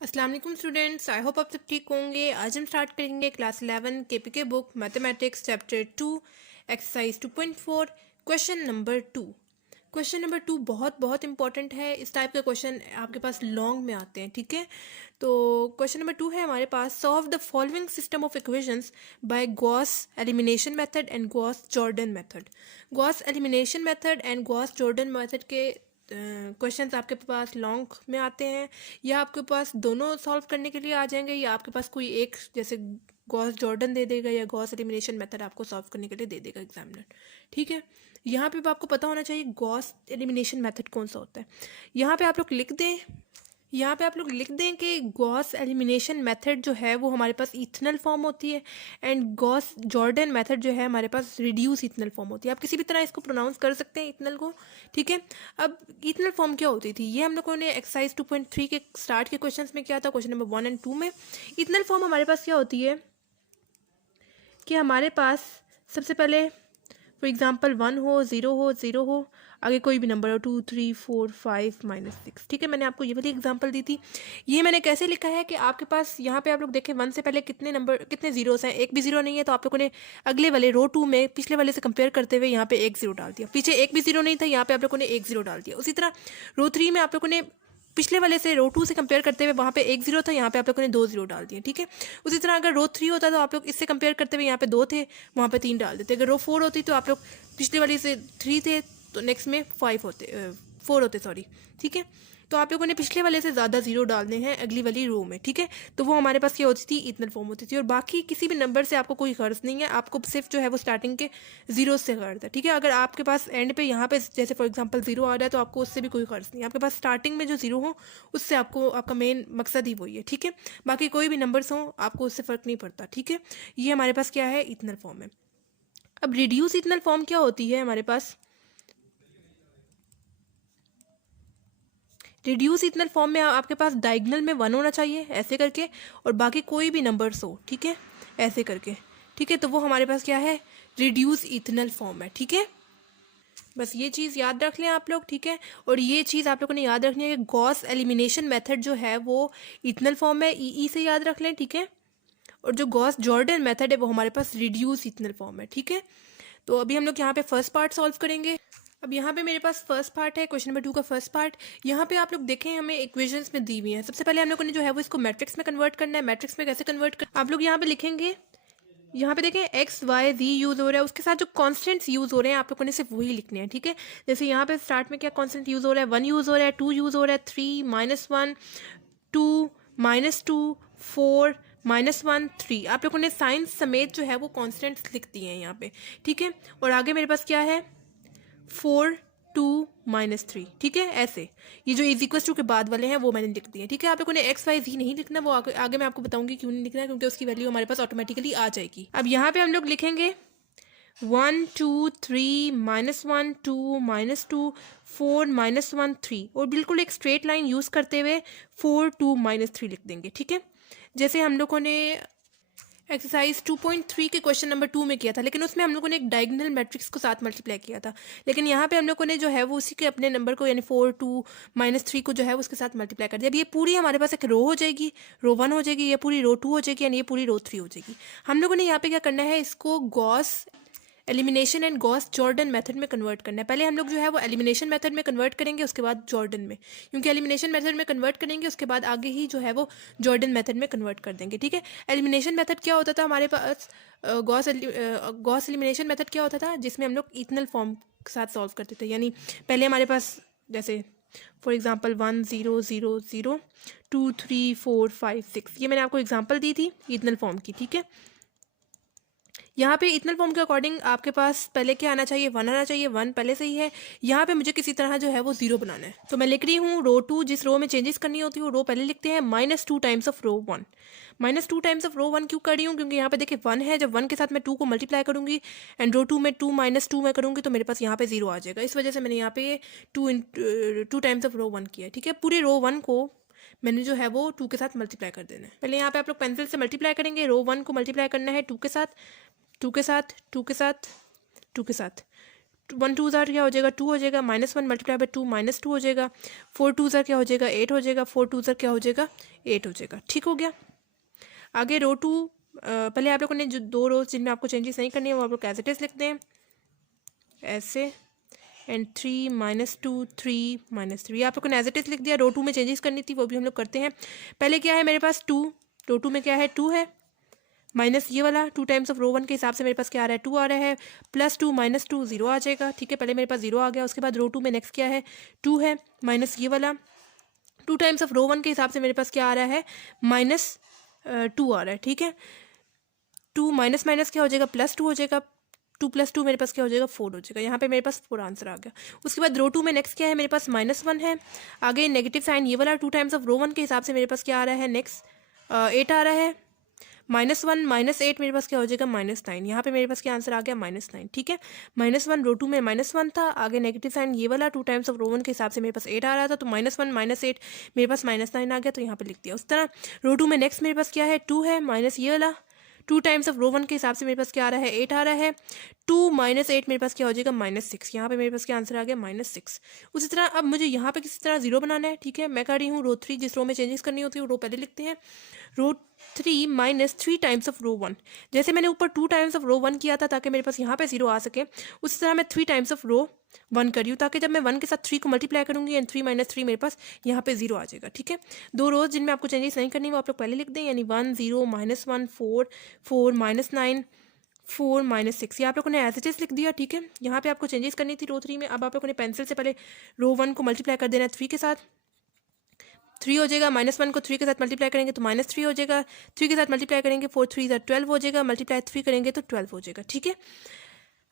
अस्सलाम वालेकुम students, I hope आप सब ठीक होंगे। आज हम स्टार्ट करेंगे class 11 KPK book mathematics chapter 2 exercise 2.4 question number 2। Question number 2 बहुत बहुत इंपॉर्टेंट है। इस टाइप के क्वेश्चन आपके पास लॉन्ग में आते हैं, ठीक है। तो क्वेश्चन नंबर 2 है हमारे पास, solve the following system of equations by Gauss elimination method and Gauss Jordan method. Gauss elimination method and Gauss Jordan method के क्वेश्चंस आपके पास लॉन्ग में आते हैं, या आपके पास दोनों सॉल्व करने के लिए आ जाएंगे, या आपके पास कोई एक जैसे गॉस जॉर्डन दे देगा या गॉस एलिमिनेशन मेथड आपको सॉल्व करने के लिए दे देगा एग्जामिनर, ठीक है। यहाँ पे आपको पता होना चाहिए गॉस एलिमिनेशन मेथड कौन सा होता है। यहाँ पे आप लोग लिख दें कि गॉस एलिमिनेशन मेथड जो है वो हमारे पास इथनल फॉर्म होती है, एंड गॉस जॉर्डन मेथड जो है हमारे पास रिड्यूस इथनल फॉर्म होती है। आप किसी भी तरह इसको प्रोनाउंस कर सकते हैं इथनल को, ठीक है। अब इथनल फॉर्म क्या होती थी, ये हम लोगों ने एक्सरसाइज 2.3 के स्टार्ट के क्वेश्चंस में किया था, क्वेश्चन नंबर 1 एंड 2 में। इथनल फॉर्म हमारे पास क्या होती है कि हमारे पास सबसे पहले फॉर एग्जाम्पल 1 हो, 0 हो, आगे कोई भी नंबर हो, 2 3 4 5 -6, ठीक है। मैंने आपको ये वाली एग्जांपल दी थी। ये मैंने कैसे लिखा है कि आपके पास यहाँ पे आप लोग देखें 1 से पहले कितने जीरोस हैं, एक भी जीरो नहीं है, तो आप लोगों ने अगले वाले रो 2 में पिछले वाले से कंपेयर करते हुए यहाँ पे एक जीरो डाल दिया। पीछे एक भी जीरो नहीं था, यहाँ पे आप लोगों ने एक जीरो डाल दिया। उसी तरह रो 3 में आप लोगों ने पिछले वाले से रो 2 से कंपेयर करते हुए वहाँ पे एक जीरो था, यहाँ पे आप लोगों ने 2 जीरो डाल दिए, ठीक है। उसी तरह अगर रो 3 होता तो आप लोग इससे कंपेयर करते हुए यहाँ पे 2 थे, वहाँ पे 3 डाल देते। अगर रो 4 होती तो आप लोग पिछले वाली से 3 थे तो नेक्स्ट में 4 होते, सॉरी, ठीक है। तो आप लोगों ने पिछले वाले से ज़्यादा जीरो डालने हैं अगली वाली रो में, ठीक है। तो वो हमारे पास क्या होती थी, इथनल फॉर्म होती थी। और बाकी किसी भी नंबर से आपको कोई गर्ज नहीं है, आपको सिर्फ जो है वो स्टार्टिंग के जीरो से गर्ज है, ठीक है। अगर आपके पास एंड पे यहाँ पे जैसे फॉर एग्जांपल 0 आ रहा है तो आपको उससे भी कोई गर्ज नहीं है। आपके पास स्टार्टिंग में जो जीरो हो उससे आपको आपका मेन मकसद ही वही है, ठीक है। बाकी कोई भी नंबर्स हो आपको उससे फ़र्क नहीं पड़ता, ठीक है। ये हमारे पास क्या है, इथनल फॉर्म है। अब रिड्यूस इथनल फॉर्म क्या होती है हमारे पास, रिड्यूस इथनल फॉर्म में आपके पास डायगोनल में 1 होना चाहिए ऐसे करके, और बाकी कोई भी नंबर्स हो, ठीक है, ऐसे करके, ठीक है। तो वो हमारे पास क्या है, रिड्यूस इथनल फॉर्म है, ठीक है। बस ये चीज़ याद रख लें आप लोग, ठीक है। और ये चीज़ आप लोगों ने याद रखनी है कि गॉस एलिमिनेशन मेथड जो है वो इथनल फॉर्म में ई से याद रख लें, ठीक है। और जो गॉस जॉर्डन मेथड है वो हमारे पास रिड्यूस इथनल फॉर्म है, ठीक है। तो अभी हम लोग यहाँ पे फर्स्ट पार्ट सॉल्व करेंगे। अब यहाँ पे मेरे पास फर्स्ट पार्ट है, क्वेश्चन नंबर 2 का फर्स्ट पार्ट। यहाँ पे आप लोग देखें हमें इक्वेशंस में दी हुई है। सबसे पहले हम लोगों ने जो है वो इसको मैट्रिक्स में कन्वर्ट करना है। मैट्रिक्स में कैसे कन्वर्ट कर, आप लोग यहाँ पे लिखेंगे, यहाँ पे देखें एक्स वाई जी यूज़ हो रहा है, उसके साथ जो कॉन्स्टेंट्स यूज़ हो रहे हैं आप लोगों ने सिर्फ वही लिखने हैं, ठीक है। जैसे यहाँ पे स्टार्ट में क्या कॉन्स्टेंट यूज़ हो रहा है, 1 यूज़ हो रहा है, 2 यूज़ हो रहा है, 3 -1 2 -2 4 -1 3। आप लोगों ने साइंस समेत जो है वो कॉन्स्टेंट्स लिख दिए हैं यहाँ पे, ठीक है। और आगे मेरे पास क्या है, 4 2 -3, ठीक है। ऐसे ये जो इज इक्वल टू के बाद वाले हैं वो मैंने लिख दिए, ठीक है। आप लोगों ने एक्स वाई जी नहीं लिखना, वो आगे मैं आपको बताऊंगी क्यों नहीं लिखना है, क्योंकि उसकी वैल्यू हमारे पास ऑटोमेटिकली आ जाएगी। अब यहाँ पे हम लोग लिखेंगे 1 2 3 -1 2 -2 4 -1 3, और बिल्कुल एक स्ट्रेट लाइन यूज़ करते हुए 4 2 -3 लिख देंगे, ठीक है। जैसे हम लोगों ने एक्सरसाइज 2.3 के क्वेश्चन नंबर 2 में किया था, लेकिन उसमें हम लोगों ने एक डायगोनल मैट्रिक्स को साथ मल्टीप्लाई किया था। लेकिन यहाँ पे हम लोगों ने जो है वो उसी के अपने नंबर को यानी 4 2 -3 को जो है वो उसके साथ मल्टीप्लाई कर दिया। अब ये पूरी हमारे पास एक रो हो जाएगी, रो 1 हो जाएगी, ये पूरी रो 2 हो जाएगी, यानी ये पूरी रो 3 हो जाएगी। हम लोगों ने यहाँ पे क्या करना है, इसको Gauss elimination and Gauss Jordan method में कन्वर्ट करना है। पहले हम लोग जो है वो एलिमिनेशन मेथड में कन्वर्ट करेंगे, उसके बाद जॉर्डन में, क्योंकि एलिमिनेशन मेथड में कन्वर्ट करेंगे उसके बाद आगे ही जो है वो जॉर्डन मेथड में कन्वर्ट कर देंगे, ठीक है। एलिमिनेशन मेथड क्या होता था हमारे पास, गॉस एलिमिनेशन मेथड क्या होता था, जिसमें हम लोग इथनल फॉर्म के साथ सॉल्व करते थे। यानी पहले हमारे पास जैसे फॉर एग्जाम्पल 1 0 0 0 2 3 4 5 6, ये मैंने आपको एग्जाम्पल दी थी इथनल फॉर्म की, ठीक है। यहाँ पे इथनल फॉर्म के अकॉर्डिंग आपके पास पहले क्या आना चाहिए, 1 आना चाहिए, 1 पहले से ही है। यहाँ पे मुझे किसी तरह जो है वो 0 बनाना है, तो मैं लिख रही हूँ रो 2, जिस रो में चेंजेस करनी होती है वो रो पहले लिखते हैं, -2 times of row 1। -2 times of row 1 क्यों कर रही हूँ, क्योंकि यहाँ पे देखिए 1 है, जब 1 के साथ मैं 2 को मल्टीप्लाई करूँगी एंड रो 2 में 2 -2 मैं करूँगी तो मेरे पास यहाँ पे 0 आ जाएगा। इस वजह से मैंने यहाँ पे 2 टाइम्स ऑफ रो 1 किया, ठीक है। पूरे रो 1 को मैंने जो है वो 2 के साथ मल्टीप्लाई कर देना है। पहले यहाँ पे आप लोग पेंसिल से मल्टीप्लाई करेंगे, रो 1 को मल्टीप्लाई करना है 2 के साथ, 2 के साथ, 2 के साथ, 2 के साथ, वन टू ज़ार क्या हो जाएगा 2 हो जाएगा, -1 मल्टीप्लाई बाय 2 -2 हो जाएगा, 4 टू ज़ार क्या हो जाएगा 8 हो जाएगा, 4 टू ज़ार क्या हो जाएगा 8 हो जाएगा। ठीक हो गया। आगे रो टू, पहले आप लोगों ने जो 2 रोज जिनमें आपको चेंजेस नहीं करनी है वो आप लोग एज इट इज लिखते हैं ऐसे, एंड 3 -2 3 -3 आप लोगों ने एज इट इज लिख दिया। रो 2 में चेंजेस करनी थी वो भी हम लोग करते हैं। पहले क्या है मेरे पास 2, रो 2 में क्या है 2 है, माइनस ये वाला 2 टाइम्स ऑफ रो 1 के हिसाब से मेरे पास क्या आ रहा है 2 आ रहा है, +2 -2 0 आ जाएगा। ठीक है, पहले मेरे पास 0 आ गया। उसके बाद रो 2 में नेक्स्ट क्या है 2 है, माइनस ये वाला 2 टाइम्स ऑफ रो 1 के हिसाब से मेरे पास क्या आ रहा है -2 आ रहा है। ठीक है, 2 माइनस माइनस क्या हो जाएगा +2 हो जाएगा, 2 + 2 मेरे पास क्या हो जाएगा 4 हो जाएगा। यहाँ पे मेरे पास 4 आंसर आ गया। उसके बाद रो 2 में नेक्स्ट क्या है मेरे पास -1 है। आगे नेगेटिव साइन ये वाला 2 टाइम्स ऑफ रो 1 के हिसाब से मेरे पास क्या आ रहा है नेक्स्ट 8 आ रहा है, -1 -8 मेरे पास क्या हो जाएगा -9। यहाँ पे मेरे पास क्या आंसर आ गया -9। ठीक है, -1 रो 2 में -1 था। आगे नेगेटिव साइन ये वाला 2 टाइम्स ऑफ रो 1 के हिसाब से मेरे पास 8 आ रहा था, तो -1 -8 मेरे पास -9 आ गया, तो यहाँ पे लिख दिया। उस तरह रो 2 में नेक्स्ट मेरे पास क्या है 2 है, माइनस ये वाला 2 टाइम्स ऑफ रो 1 के हिसाब से मेरे पास क्या आ रहा है 8 आ रहा है, 2 -8 मेरे पास क्या हो जाएगा -6। यहाँ पे मेरे पास क्या आंसर आ गया -6। उसी तरह अब मुझे यहाँ पे किसी तरह 0 बनाना है। ठीक है, मैं कर रही हूँ रो 3, जिस रो में चेंजेस करनी होती है वो रो पहले लिखते हैं। रो 3 -3 टाइम्स ऑफ रो 1, जैसे मैंने ऊपर 2 टाइम्स ऑफ रो 1 किया था ताकि मेरे पास यहाँ पे 0 आ सके, उसी तरह मैं 3 टाइम्स ऑफ रो 1 कर रही हूँ ताकि जब मैं 1 के साथ 3 को मल्टीप्लाई करूँगी एंड 3 -3 मेरे पास यहाँ पे 0 आ जाएगा। ठीक है, 2 रोज जिनमें आपको चेंजेस नहीं करनी वो आप लोग पहले लिख दें, यानी 1 0 -1 4 4 -9 4 -6, ये आप लोगों ने एज इट इज लिख दिया। ठीक है, यहाँ पे आपको चेंजेस करनी थी रो 3 में। अब आप लोगों ने पेंसिल से पहले रो 1 को मल्टीप्लाई कर देना है 3 के साथ, 3 हो जाएगा, -1 को 3 के साथ मल्टीप्लाई करेंगे तो -3 हो जाएगा, 3 के साथ मल्टीप्लाई करेंगे 4 3 12 हो जाएगा, मल्टीप्लाई 3 करेंगे तो 12 हो जाएगा। ठीक है,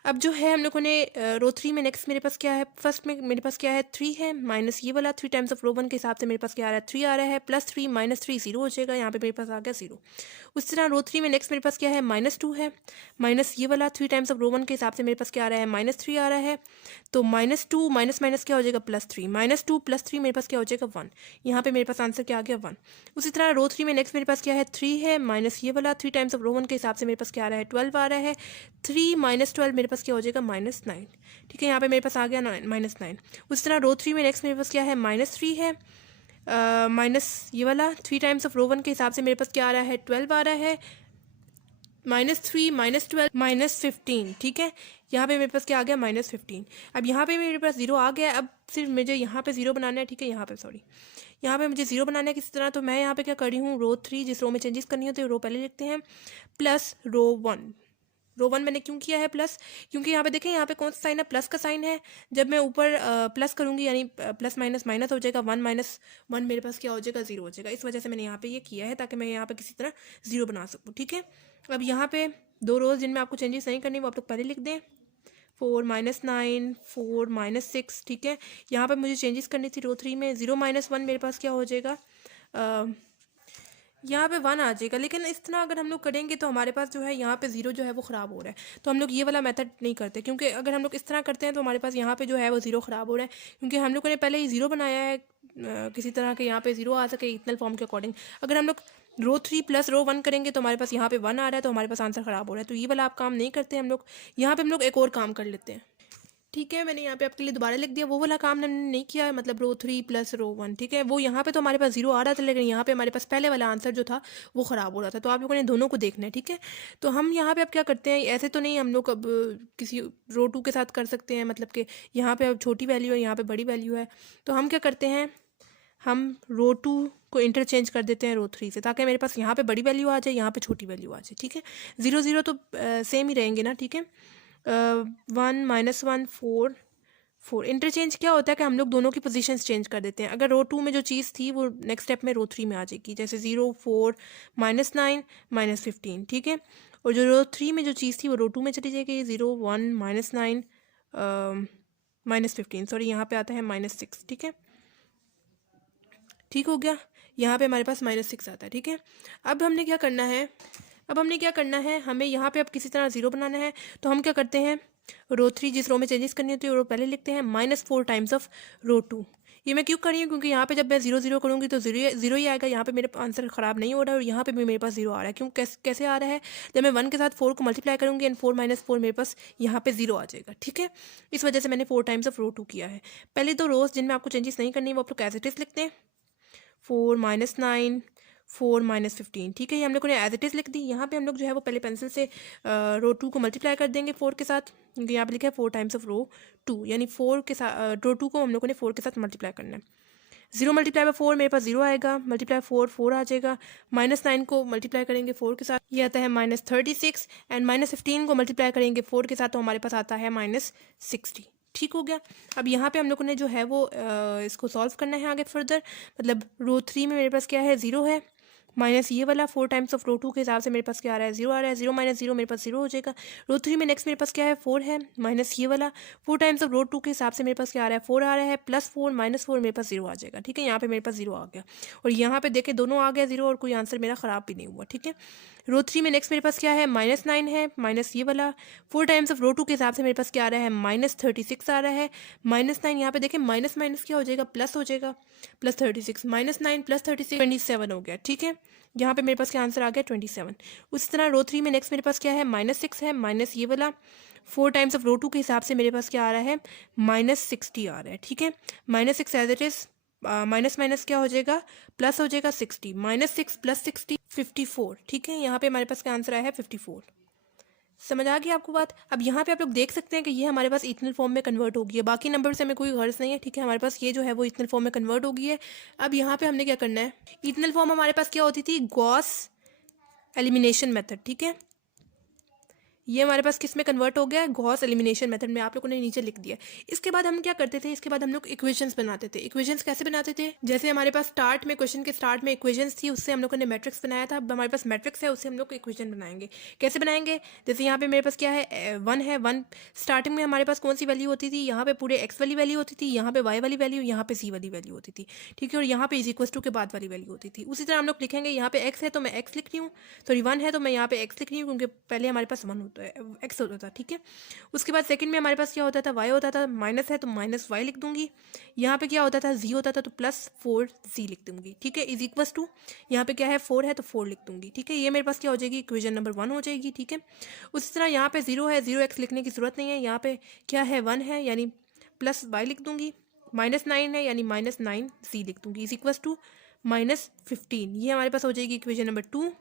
अब जो है हम लोगों ने रो 3 में नेक्स्ट मेरे पास क्या है, फर्स्ट में मेरे पास क्या है 3 है, माइनस ये वाला 3 टाइम्स ऑफ रो 1 के हिसाब से मेरे पास क्या आ रहा है 3 आ रहा है, +3 -3 0 हो जाएगा, यहाँ पे मेरे पास आ गया 0। उस तरह रो 3 में नेक्स्ट मेरे पास क्या है -2 है, माइनस ये वाला 3 टाइम्स ऑफ रो 1 के हिसाब से मेरे पास क्या आ रहा है -3 आ रहा है, तो -2 माइनस माइनस क्या हो जाएगा +3, -2 +3 मेरे पास क्या हो जाएगा 1, यहाँ पे मेरे पास आंसर क्या आ गया 1। उसी तरह रो 3 में नेक्स्ट मेरे पास क्या है 3 है, माइनस ये वाला 3 टाइम्स ऑफ रो 1 के हिसाब से मेरे पास क्या आ रहा है 12 आ रहा है, 3 -12 मेरे पास क्या हो जाएगा -9। ठीक है, यहाँ पे मेरे पास आ गया -9। उसी तरह रो 3 में नेक्स्ट मेरे पास क्या है -3 है, माइनस ये वाला 3 टाइम्स ऑफ रो 1 के हिसाब से मेरे पास क्या आ रहा है 12 आ रहा है, -3 -12 -15। ठीक है, यहाँ पे मेरे पास क्या आ गया -15। अब यहाँ पे मेरे पास 0 आ गया। अब सिर्फ मुझे यहाँ पे 0 बनाना है। ठीक है, यहाँ पे सॉरी यहाँ पे मुझे 0 बनाना है किसी तरह, तो मैं यहाँ पे क्या कर रही हूँ रो 3 जिस रो में चेंजेस करनी होती है रो पहले लिखते हैं, प्लस रो 1 मैंने क्यों किया है प्लस, क्योंकि यहाँ पे देखें यहाँ पे कौन सा साइन है प्लस का साइन है। जब मैं ऊपर प्लस करूँगी यानी प्लस माइनस माइनस हो जाएगा, 1 -1 मेरे पास क्या हो जाएगा 0 हो जाएगा। इस वजह से मैंने यहाँ पे ये किया है ताकि मैं यहाँ पे किसी तरह 0 बना सकूँ। ठीक है, अब यहाँ पे 2 रोज जिनमें आपको चेंजेस नहीं करनी वो आप लोग पहले लिख दें, 4 -9 4 -6। ठीक है, यहाँ पे मुझे चेंजेस करनी थी रो 3 में, 0 -1 मेरे पास क्या हो जाएगा, यहाँ पे 1 आ जाएगा। लेकिन इस तरह अगर हम लोग करेंगे तो हमारे पास जो है यहाँ पे 0 जो है वो ख़राब हो रहा है, तो हम लोग ये वाला मेथड नहीं करते, क्योंकि अगर हम लोग इस तरह करते हैं तो हमारे पास यहाँ पे जो है वो 0 ख़राब हो रहा है, क्योंकि हम लोगों ने पहले ही 0 बनाया है किसी तरह के यहाँ पे 0 आ सके इक्वल फॉर्म के अकॉर्डिंग। अगर हम लोग रो 3 प्लस रो 1 करेंगे तो हमारे पास यहाँ पे 1 आ रहा है, तो हमारे पास आंसर ख़राब हो रहा है। तो ये वाला आप काम नहीं करते हम लोग, यहाँ पे हम लोग एक और काम कर लेते हैं। ठीक है, मैंने यहाँ पे आपके लिए दोबारा लिख दिया, वो वाला काम हमने नहीं किया, मतलब रो 3 प्लस रो 1। ठीक है, वो यहाँ पे तो हमारे पास 0 आ रहा था, लेकिन यहाँ पे हमारे पास पहले वाला आंसर जो था वो ख़राब हो रहा था, तो आप लोगों ने दोनों को देखना है। ठीक है, तो हम यहाँ पे अब क्या करते हैं, ऐसे तो नहीं हम लोग अब किसी रो 2 के साथ कर सकते हैं, मतलब कि यहाँ पे अब छोटी वैल्यू है यहाँ पे बड़ी वैल्यू है, तो हम क्या करते हैं हम रो 2 को इंटरचेंज कर देते हैं रो 3 से, ताकि मेरे पास यहाँ पे बड़ी वैल्यू आ जाए यहाँ पे छोटी वैल्यू आ जाए। ठीक है, 0 0 तो सेम ही रहेंगे ना। ठीक है, 1 -1 4 4 इंटरचेंज क्या होता है कि हम लोग दोनों की पोजीशंस चेंज कर देते हैं। अगर रो 2 में जो चीज़ थी वो नेक्स्ट स्टेप में रो 3 में आ जाएगी, जैसे 0 4 -9 -15। ठीक है, और जो रो 3 में जो चीज़ थी वो रो 2 में चली जाएगी, 0 1 -9 -15, सॉरी यहाँ पे आता है -6। ठीक है, ठीक हो गया, यहाँ पे हमारे पास -6 आता है। ठीक है, अब हमने क्या करना है, हमें यहाँ पे अब किसी तरह 0 बनाना है, तो हम क्या करते हैं रो 3 जिस रो में चेंजेस करनी होती है वो रो पहले लिखते हैं, -4 टाइम्स ऑफ रो 2। ये मैं क्यों कर रही हूँ, क्योंकि यहाँ पे जब मैं 0 0 करूँगी तो जीरो ही आएगा, यहाँ पे मेरा आंसर ख़राब नहीं हो रहा है, और यहाँ पे भी मेरे पास 0 आ रहा है। क्यों, कैसे आ रहा है, जब मैं 1 के साथ 4 को मल्टीप्लाई करूँगी एंड 4 माइनस 4 मेरे पास यहाँ पे 0 आ जाएगा। ठीक है, इस वजह से मैंने 4 टाइम्स ऑफ रो 2 किया है। पहले तो रोज जिनमें आपको चेंजेस नहीं करनी है वो आप लोग एज इट इज लिखते हैं, 4 माइनस 9 4 माइनस 15। ठीक है, ये हम लोगों ने एज इट इज़ लिख दी। यहाँ पे हम लोग जो है वो पहले पेंसिल से रो 2 को मल्टीप्लाई कर देंगे 4 के साथ, क्योंकि यहाँ पे लिखा है 4 टाइम्स ऑफ रो 2, यानी 4 के साथ रो 2 को हम लोगों ने 4 के साथ मल्टीप्लाई करना है। 0 मल्टीप्लाई बाय 4 मेरे पास 0 आएगा, मल्टीप्लाई 4 आ जाएगा। -9 को मल्टीप्लाई करेंगे 4 के साथ, ये आता है -36, एंड -15 को मल्टीप्लाई करेंगे 4 के साथ तो हमारे पास आता है -60। ठीक हो गया। अब यहाँ पे हम लोगों ने जो है वो इसको सॉल्व करना है आगे फर्दर। मतलब रो 3 में मेरे पास क्या है, 0 है, माइनस ये वाला 4 टाइम्स ऑफ रो 2 के हिसाब से मेरे पास क्या आ रहा है, 0 आ रहा है। 0 माइनस 0 मेरे पास 0 हो जाएगा। रो 3 में नेक्स्ट मेरे पास क्या है, 4 है, माइनस ये वाला 4 टाइम्स ऑफ रो 2 के हिसाब से मेरे पास क्या आ रहा है, 4 आ रहा है, प्लस 4 माइनस 4 मेरे पास 0 आ जाएगा। ठीक है, यहाँ पे मेरे पास 0 आ गया, और यहाँ पे देखे दोनों आ गया 0, और कोई आंसर मेरा ख़राब भी नहीं हुआ। ठीक है, रो 3 में नेक्स्ट मेरे पास क्या है, -9 है, माइनस ये वाला 4 टाइम्स ऑफ रो 2 के हिसाब से मेरे पास क्या आ रहा है, -36 आ रहा है। -9 यहाँ पे देखें माइनस माइनस क्या हो जाएगा, प्लस हो जाएगा, +36 -9 + 36 27 हो गया। ठीक है, यहाँ पे मेरे पास क्या आंसर आ गया, 27। उसी तरह रो 3 में नेक्स्ट मेरे पास क्या है, -6 है, माइनस ये वाला 4 टाइम्स ऑफ रो 2 के हिसाब से मेरे पास क्या आ रहा है, -60 आ रहा है। ठीक है, -6 as it is, minus minus क्या हो जाएगा, प्लस हो जाएगा 60, -6 + 60 54। ठीक है, यहाँ पे हमारे पास क्या आंसर आया है, 54। समझ आ गई आपको बात। अब यहाँ पे आप लोग देख सकते हैं कि ये हमारे पास इथनल फॉर्म में कन्वर्ट हो गई है। बाकी नंबर से हमें कोई गर्ज नहीं है। ठीक है, हमारे पास ये जो है वो इथनल फॉर्म में कन्वर्ट हो गई है। अब यहाँ पे हमने क्या करना है, इथनल फॉर्म हमारे पास क्या होती थी, गॉस एलिमिनेशन मेथड। ठीक है, ये हमारे पास किस में कन्वर्ट हो गया है, गॉस एलिमिनेशन मेथड में। आप लोगों ने नीचे लिख दिया। इसके बाद हम क्या करते थे, इसके बाद हम लोग इक्वेशंस बनाते थे। इक्वेशंस कैसे बनाते थे, जैसे हमारे पास स्टार्ट में, क्वेश्चन के स्टार्ट में इक्वेशंस थी, उससे हम लोगों ने मैट्रिक्स बनाया था। अब हमारे पास मैट्रिक्स है, उससे हम लोग इक्वेशन बनाएंगे। कैसे बनाएंगे, जैसे यहाँ पे मेरे पास क्या है, 1 है, 1 स्टार्टिंग में हमारे पास कौन सी वैल्यू होती थी, यहाँ पे पूरे एक्स वाली वैल्यू होती थी, यहाँ पे वाई वाली वैल्यू, यहाँ पे सी वाली वैल्यू होती थी। ठीक है, और यहाँ पे = के बाद वाली वैल्यू होती थी। उसी तरह हम लोग लिखेंगे, यहाँ पे एक्स है तो मैं एक्स लिख रही हूँ, सॉरी 1 है तो मैं यहाँ पे एक्स लिख रही हूँ, क्योंकि पहले हमारे पास 1 होता है, एक्स होता था। ठीक है, उसके बाद सेकंड में हमारे पास क्या होता था, वाई होता था, माइनस है तो माइनस वाई लिख दूंगी। यहाँ पे क्या होता था, जी होता था तो +4 जी लिख दूंगी। ठीक है, = यहाँ पे क्या है, 4 है तो 4 लिख दूंगी। ठीक है, ये मेरे पास क्या हो जाएगी, इक्वेशन नंबर 1 हो जाएगी। ठीक है, उसी तरह यहाँ पे 0 है, 0x लिखने की जरूरत नहीं है। यहाँ पे क्या है, 1 है, यानी +y लिख दूंगी। -9 है, यानी -9c लिख दूंगी, = -15। ये हमारे पास हो जाएगी इक्वेशन नंबर 2।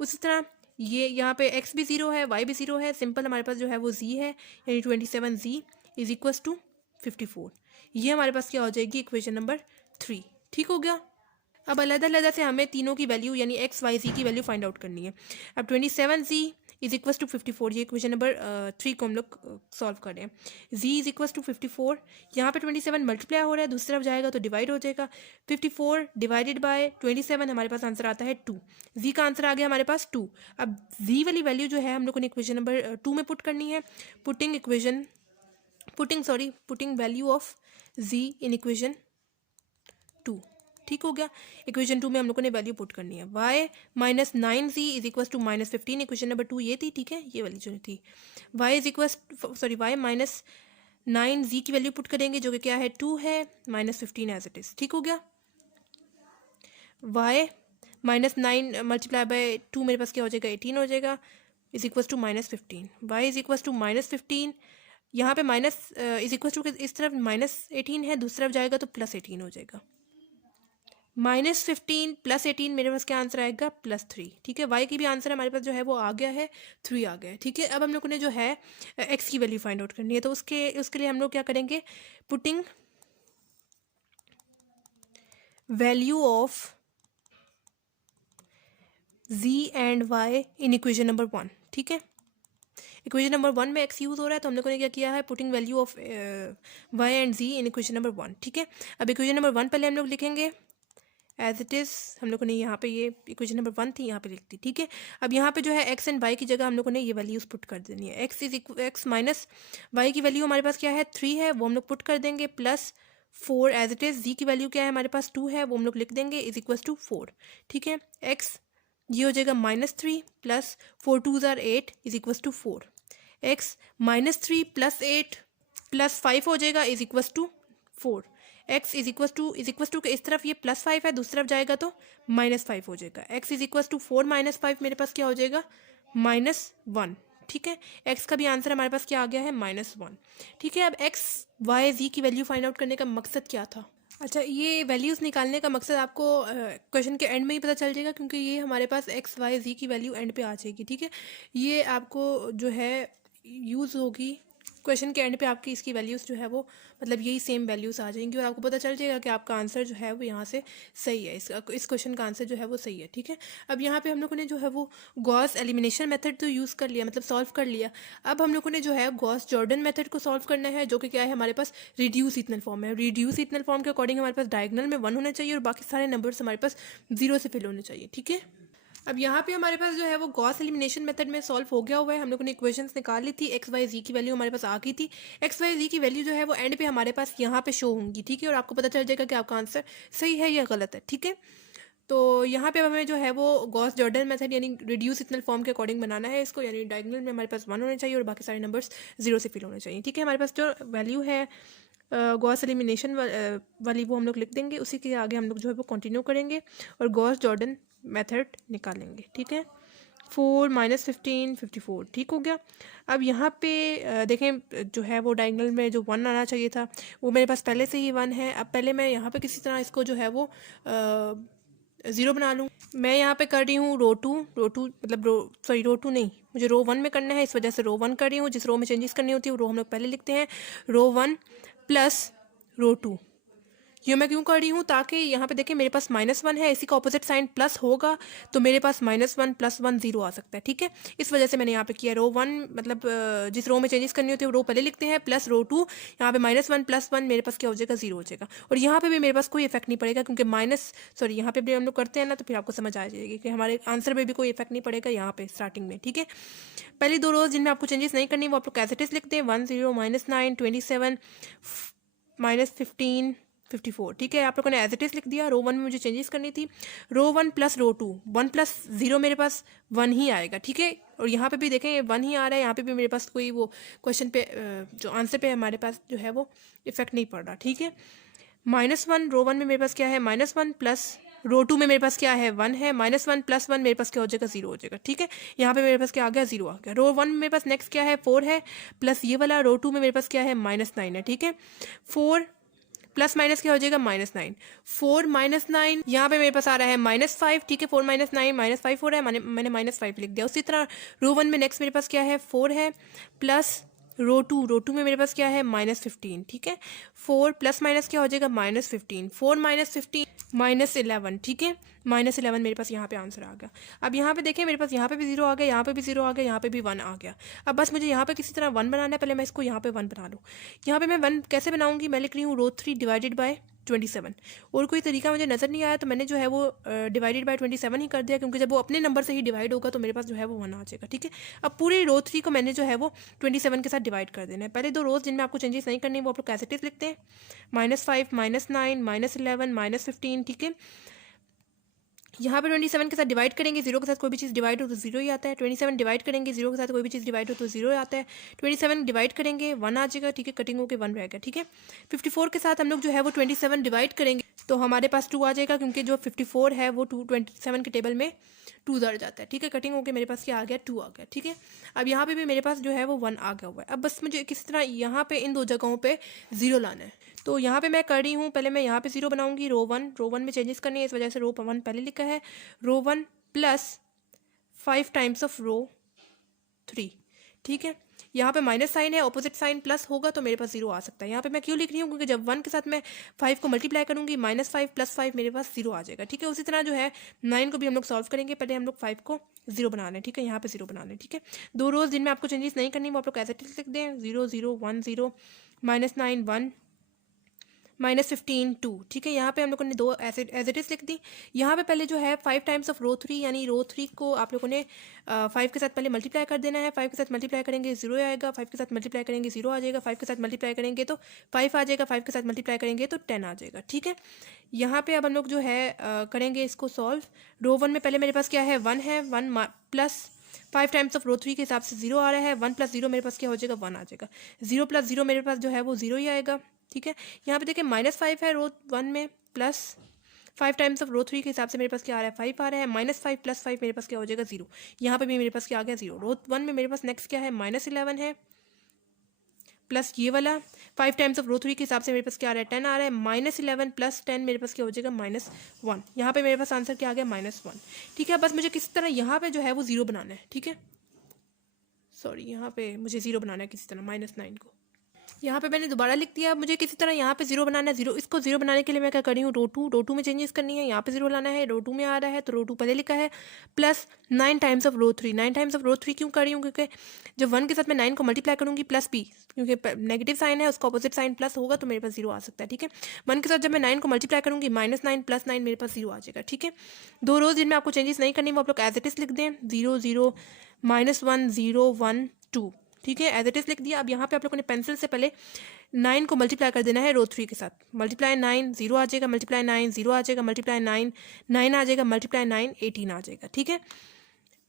उसी तरह ये यहाँ पे x भी 0 है, y भी 0 है, सिंपल हमारे पास जो है वो z है, यानी 27z = 54। ये हमारे पास क्या हो जाएगी, इक्वेशन नंबर 3। ठीक हो गया। अब अलग से हमें तीनों की वैल्यू यानी x y z की वैल्यू फाइंड आउट करनी है। अब 27z = 54, ये इक्वेशन नंबर 3 को हम लोग सॉल्व कर रहे हैं। z = 54, यहाँ पे 27 मल्टीप्लाई हो रहा है, दूसरी तरफ जाएगा तो डिवाइड हो जाएगा। 54 डिवाइडेड बाय 27 हमारे पास आंसर आता है 2। z का आंसर आ गया हमारे पास 2। अब z वाली वैल्यू जो है हम लोगों ने इक्वेशन नंबर 2 में पुट करनी है। Putting value of z in equation 2। ठीक हो गया, इक्वेशन 2 में हम लोगों ने वैल्यू पुट करनी है। y -9z = -15, इक्वेशन नंबर 2 ये थी। ठीक है, ये वाली जो थी y -9z की वैल्यू पुट करेंगे, जो कि क्या है, 2 है, -15 एज इट इज। ठीक हो गया, y -9 मल्टीप्लाई बाय 2 मेरे पास क्या हो जाएगा, 18 हो जाएगा, = -15। y = -15, यहाँ पे माइनस इस तरफ -18 है, दूसरी तरफ जाएगा तो +18 हो जाएगा। -15 + 18 मेरे पास क्या आंसर आएगा, +3। ठीक है, y की भी आंसर हमारे पास जो है वो आ गया है, 3 आ गया है। ठीक है, अब हम लोगों ने जो है x की वैल्यू फाइंड आउट करनी है, तो उसके लिए हम लोग क्या करेंगे, putting value of z and y in equation number 1। ठीक है, इक्वेशन नंबर 1 में x यूज़ हो रहा है, तो हम लोगों ने क्या किया है, putting value of y and z in equation number 1। ठीक है, अब इक्वेशन नंबर 1 पहले हम लोग लिखेंगे एज इट इज़। हम लोगों ने यहाँ पे ये इक्वेशन नंबर 1 थी, यहाँ पे लिख दी। ठीक है, अब यहाँ पे जो है x एंड y की जगह हम लोगों ने ये वैल्यूज पुट कर देनी है। x माइनस y की वैल्यू हमारे पास क्या है, 3 है, वो हम लोग पुट कर देंगे, +4 एज इट इज़। z की वैल्यू क्या है हमारे पास, 2 है, वो हम लोग लिख देंगे, = 4। ठीक है, x ये हो जाएगा -3 + 4 2s are 8 = 4। x -3 + 8 + 5 हो जाएगा, = 4। x इज इक्वस टू के इस तरफ ये +5 है, दूसरी तरफ जाएगा तो -5 हो जाएगा। x इज इक्वस टू 4 - 5 मेरे पास क्या हो जाएगा -1। ठीक है, x का भी आंसर हमारे पास क्या आ गया है -1। ठीक है, अब x y z की वैल्यू फाइंड आउट करने का मकसद क्या था? अच्छा, ये वैल्यूज़ निकालने का मकसद आपको क्वेश्चन के एंड में ही पता चल जाएगा, क्योंकि ये हमारे पास x y z की वैल्यू एंड पे आ जाएगी। ठीक है, ये आपको जो है यूज़ होगी क्वेश्चन के एंड पे, आपकी इसकी वैल्यूज़ जो है वो मतलब यही सेम वैल्यूज़ आ जाएंगी और आपको पता चल जाएगा कि आपका आंसर जो है वो यहाँ से सही है, इस क्वेश्चन का आंसर जो है वो सही है। ठीक है, अब यहाँ पे हम लोगों ने जो है वो गॉस एलिमिनेशन मेथड तो यूज़ कर लिया, मतलब सॉल्व कर लिया। अब हम लोगों ने जो है गॉस जॉर्डन मेथड को सॉल्व करना है, जो कि क्या है हमारे पास रिड्यूस इथनल फॉर्म है। रिड्यूस इथनल फॉर्म के अकॉर्डिंग हमारे पास डायगोनल में 1 होना चाहिए और बाकी सारे नंबर्स हमारे पास 0 से फिल होने चाहिए। ठीक है, अब यहाँ पे हमारे पास जो है वो गॉस एलिमिनेशन मेथड में सॉल्व हो गया हुआ है। हम लोगों ने इक्वेशंस निकाल ली थी, एक्स वाई जी की वैल्यू हमारे पास आ गई थी। एक्स वाई जी की वैल्यू जो है वो एंड पे हमारे पास यहाँ पे शो होंगी। ठीक है, और आपको पता चल जाएगा कि आपका आंसर सही है या गलत है। ठीक है, तो यहाँ पे हमें जो है वो गॉस जॉर्डन मेथड यानी रिड्यूस इथनल फॉर्म के अकॉर्डिंग बनाना है इसको, यानी डायगोनल में हमारे पास 1 होने चाहिए और बाकी सारे नंबर्स 0 से फिल होने चाहिए। ठीक है, हमारे पास जो वैल्यू है गॉस एलिमिनेशन वाली वो हम लोग लिख देंगे, उसी के आगे हम लोग जो है वो कंटिन्यू करेंगे और गॉस जॉर्डन मेथड निकालेंगे। ठीक है, 4 - 15 54। ठीक हो गया। अब यहाँ पे देखें जो है वो डायगोनल में जो 1 आना चाहिए था वो मेरे पास पहले से ही 1 है। अब पहले मैं यहाँ पे किसी तरह इसको जो है वो 0 बना लूँ। मैं यहाँ पे कर रही हूँ रो टू मतलब रो टू नहीं, मुझे रो 1 में करना है, इस वजह से रो 1 कर रही हूँ। जिस रो में चेंजेस करनी होती है वो रो हम लोग पहले लिखते हैं, रो 1 प्लस रो 2। ये मैं क्यों कर रही हूँ, ताकि यहाँ पे देखें मेरे पास -1 है, इसी का ऑपोजिट साइन प्लस होगा तो मेरे पास -1 + 1 0 आ सकता है। ठीक है, इस वजह से मैंने यहाँ पे किया। रो 1 मतलब जिस रो में चेंजेस करनी होती है वो रो पहले लिखते हैं, प्लस रो 2, यहाँ पे -1 + 1 मेरे पास क्या हो जाएगा 0 हो जाएगा। और यहाँ पे भी मेरे पास कोई इफेक्ट नहीं पड़ेगा, क्योंकि यहाँ पे भी हम लोग करते हैं ना, तो फिर आपको समझ आ जाएगी कि हमारे आंसर में भी कोई इफेक्ट नहीं पड़ेगा यहाँ पे स्टार्टिंग में। ठीक है, पहली 2 रोज जिनमें आपको चेंजेस नहीं करनी वो आप लोग एज इट इज लिखते हैं, 1 0 -9 27 -15 54। ठीक है, आप लोगों ने एज इट इज लिख दिया। रो 1 में मुझे चेंजेस करनी थी, रो 1 प्लस रो 2, 1 + 0 मेरे पास 1 ही आएगा। ठीक है, और यहाँ पे भी देखें 1 ही आ रहा है, यहाँ पे भी मेरे पास कोई वो क्वेश्चन पे जो आंसर पे हमारे पास जो है वो इफेक्ट नहीं पड़ रहा। ठीक है, -1 रो 1 में मेरे पास क्या है -1 प्लस रो 2 में मेरे पास क्या है 1 है, -1 + 1 मेरे पास क्या हो जाएगा 0 हो जाएगा। ठीक है, यहाँ पे मेरे पास क्या आ गया 0 आ गया। रो 1 में मेरे पास नेक्स्ट क्या है 4 है, प्लस ये वाला रो 2 में मेरे पास क्या है -9 है। ठीक है, 4 प्लस माइनस क्या हो जाएगा -9, 4 - 9 यहाँ पे मेरे पास आ रहा है -5। ठीक है, 4 - 9 -5 हो रहा है, मैंने -5 लिख दिया। उसी तरह रो 1 में नेक्स्ट मेरे पास क्या है 4 है, प्लस रो 2 में मेरे पास क्या है -15। ठीक है, 4 प्लस माइनस क्या हो जाएगा -15, 4 - 15 -11। ठीक है, -11 मेरे पास यहाँ पे आंसर आ गया। अब यहाँ पे देखें मेरे पास यहाँ पे भी 0 आ गया, यहाँ पे भी 0 आ गया, यहाँ पे भी 1 आ गया। अब बस मुझे यहाँ पे किसी तरह 1 बनाना है, पहले मैं इसको यहाँ पे 1 बना लूँ। यहाँ पे मैं 1 कैसे बनाऊँगी, मैं लिख रही हूँ रो 3 डिवाइडेड बाय 27। और कोई तरीका मुझे नज़र नहीं आया, तो मैंने जो है वो डिवाइडेड बाय 27 ही कर दिया, क्योंकि जब वो अपने नंबर से ही डिवाइड होगा तो मेरे पास जो है वो 1 आ जाएगा। ठीक है, अब पूरी रो 3 को मैंने जो है वो 27 के साथ डिवाइड कर देना है। पहले 2 रोज जिनमें आपको चेंजेस नहीं करनी वो आप लोग कैसे टिप लिखते हैं, -5 -9 -11 -15। ठीक है, यहाँ पे 27 के साथ डिवाइड करेंगे, 0 के साथ कोई भी चीज़ डिवाइड हो तो 0 ही आता है। 27 डिवाइड करेंगे, 0 के साथ कोई भी चीज़ डिवाइड हो तो 0 आता है। 27 डिवाइड करेंगे 1 आ जाएगा। ठीक है, कटिंग होकर 1 रहेगा। ठीक है, 54 के साथ हम लोग जो है वो 27 डिवाइड करेंगे तो हमारे पास 2 आ जाएगा, क्योंकि जो 54 है वो 27 के टेबल में 2 दर जाता है। ठीक है, कटिंग होकर मेरे पास क्या आ गया 2 आ गया। ठीक है, अब यहाँ पे भी मेरे पास जो है वो 1 आ गया हुआ है। अब बस मुझे किसी तरह यहाँ पे इन 2 जगहों पे 0 लाना है, तो यहाँ पे मैं कर रही हूँ, पहले मैं यहाँ पे 0 बनाऊंगी। रो 1 में चेंजेस करनी है, इस वजह से रो 1 पहले लिखा है, रो 1 प्लस 5 टाइम्स ऑफ रो 3। ठीक है, यहाँ पे माइनस साइन है, ऑपोजिट साइन प्लस होगा तो मेरे पास 0 आ सकता है। यहाँ पे मैं क्यों लिख रही हूँ, क्योंकि जब 1 के साथ मैं 5 को मल्टीप्लाई करूँगी -5 + 5 मेरे पास 0 आ जाएगा। ठीक है, उसी तरह जो है 9 को भी हम लोग सॉल्व करेंगे, पहले हम लोग 5 को 0 बनाना है। ठीक है, यहाँ पे 0 बनाना है। ठीक है, 2 रोज जिनमें आपको चेंजेस नहीं करनी वो आप लोग कैसे लिख दें, 0 0 1 0 -9 1 -15 2। ठीक है, यहाँ पे हम लोगों ने 2 एज इट इज लिख दी। यहाँ पे पहले जो है 5 टाइम्स ऑफ रो 3 यानी रो 3 को आप लोगों ने 5 के साथ पहले मल्टीप्लाई कर देना है। 5 के साथ मल्टीप्लाई करेंगे 0 आएगा, 5 के साथ मल्टीप्लाई करेंगे 0 आ जाएगा, 5 के साथ मल्टीप्लाई करेंगे तो 5 आ जाएगा, 5 के साथ मल्टीप्लाई करेंगे तो 10 आ जाएगा। ठीक है, यहाँ पे अब हम लोग जो है करेंगे इसको सॉल्व। रो 1 में पहले मेरे पास क्या है 1 है, 1 प्लस 5 टाइम्स ऑफ रो 3 के हिसाब से 0 आ रहा है, 1 + 0 मेरे पास क्या हो जाएगा 1 आ जाएगा, 0 + 0 मेरे पास जो है वो 0 ही आएगा। ठीक है। यहाँ पे देखिए -5 है रो 1 में, प्लस 5 टाइम्स ऑफ रो 3 के हिसाब से मेरे पास क्या आ रहा है, 5 आ रहा है। -5 + 5 मेरे पास क्या हो जाएगा, 0। यहाँ पे भी मेरे पास क्या आ गया, 0। रो 1 में मेरे पास नेक्स्ट क्या है, -11 है, प्लस ये वाला 5 टाइम्स ऑफ रो 3 के हिसाब से मेरे पास क्या आ रहा है, 10 आ रहा है। -11 + 10 मेरे पास क्या हो जाएगा, -1। यहाँ पे मेरे पास आंसर क्या आ गया, -1। ठीक है, बस मुझे किसी तरह यहाँ पे जो है वो 0 बनाना है। ठीक है, सॉरी, यहाँ पे मुझे 0 बनाना है किसी तरह, -9 को यहाँ पे मैंने दोबारा लिख दिया। मुझे किसी तरह यहाँ पे 0 बनाना है। 0 इसको 0 बनाने के लिए मैं क्या कर रही हूँ, रो 2 में चेंजेस करनी है। यहाँ पे 0 लाना है, रो 2 में आ रहा है तो रो 2 पहले लिखा है, plus 9 times of row 3। 9 times of row 3 क्यों कर रही हूँ, क्योंकि जब 1 के साथ मैं 9 को मल्टीप्लाई करूँगी प्लस p, क्योंकि नेगेटिव साइन है उसका अपोजिट साइन प्लस होगा तो मेरे पास 0 आ सकता है। ठीक है, 1 के साथ जब मैं 9 को मल्टीप्लाई करूँगी -9 + 9 मेरे पास 0 आ जाएगा। ठीक है, 2 रोज जिनमें आपको चेंजेस नहीं करनी वो आप लोग एज इट इज लिख दें, 0 0 -1 0 1 2। ठीक है, एज इट इज लिख दिया। अब यहाँ पे आप लोगों ने पेंसिल से पहले 9 को मल्टीप्लाई कर देना है रो 3 के साथ। मल्टीप्लाई 9 0 आ जाएगा, मल्टीप्लाई 9 0 आ जाएगा, मल्टीप्लाई 9 9 आ जाएगा, मल्टीप्लाई 9 18 आ जाएगा। ठीक है,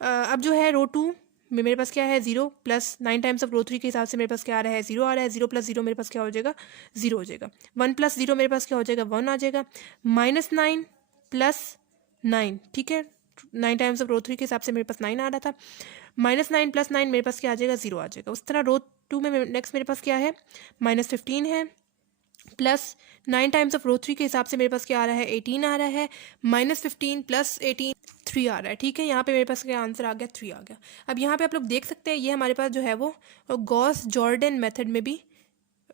अब जो है रो 2 में मेरे पास क्या है, 0 प्लस 9 टाइम्स ऑफ रो 3 के हिसाब से मेरे पास क्या आ रहा है, 0 आ रहा है। 0 + 0 मेरे पास क्या हो जाएगा, 0 हो जाएगा। 1 + 0 मेरे पास क्या हो जाएगा, 1 आ जाएगा। -9 + 9, ठीक है, 9 टाइम्स ऑफ रो 3 के हिसाब से मेरे पास 9 आ रहा था। -9 + 9 मेरे पास क्या आ जाएगा, 0 आ जाएगा। उस तरह रो 2 में नेक्स्ट मेरे पास क्या है, -15 है, प्लस 9 टाइम्स ऑफ रो 3 के हिसाब से मेरे पास क्या आ रहा है, 18 आ रहा है। -15 + 18 3 आ रहा है। ठीक है, यहाँ पे मेरे पास क्या आंसर आ गया, 3 आ गया। अब यहाँ पे आप लोग देख सकते हैं ये हमारे पास जो है वो गॉस जॉर्डन मेथड में भी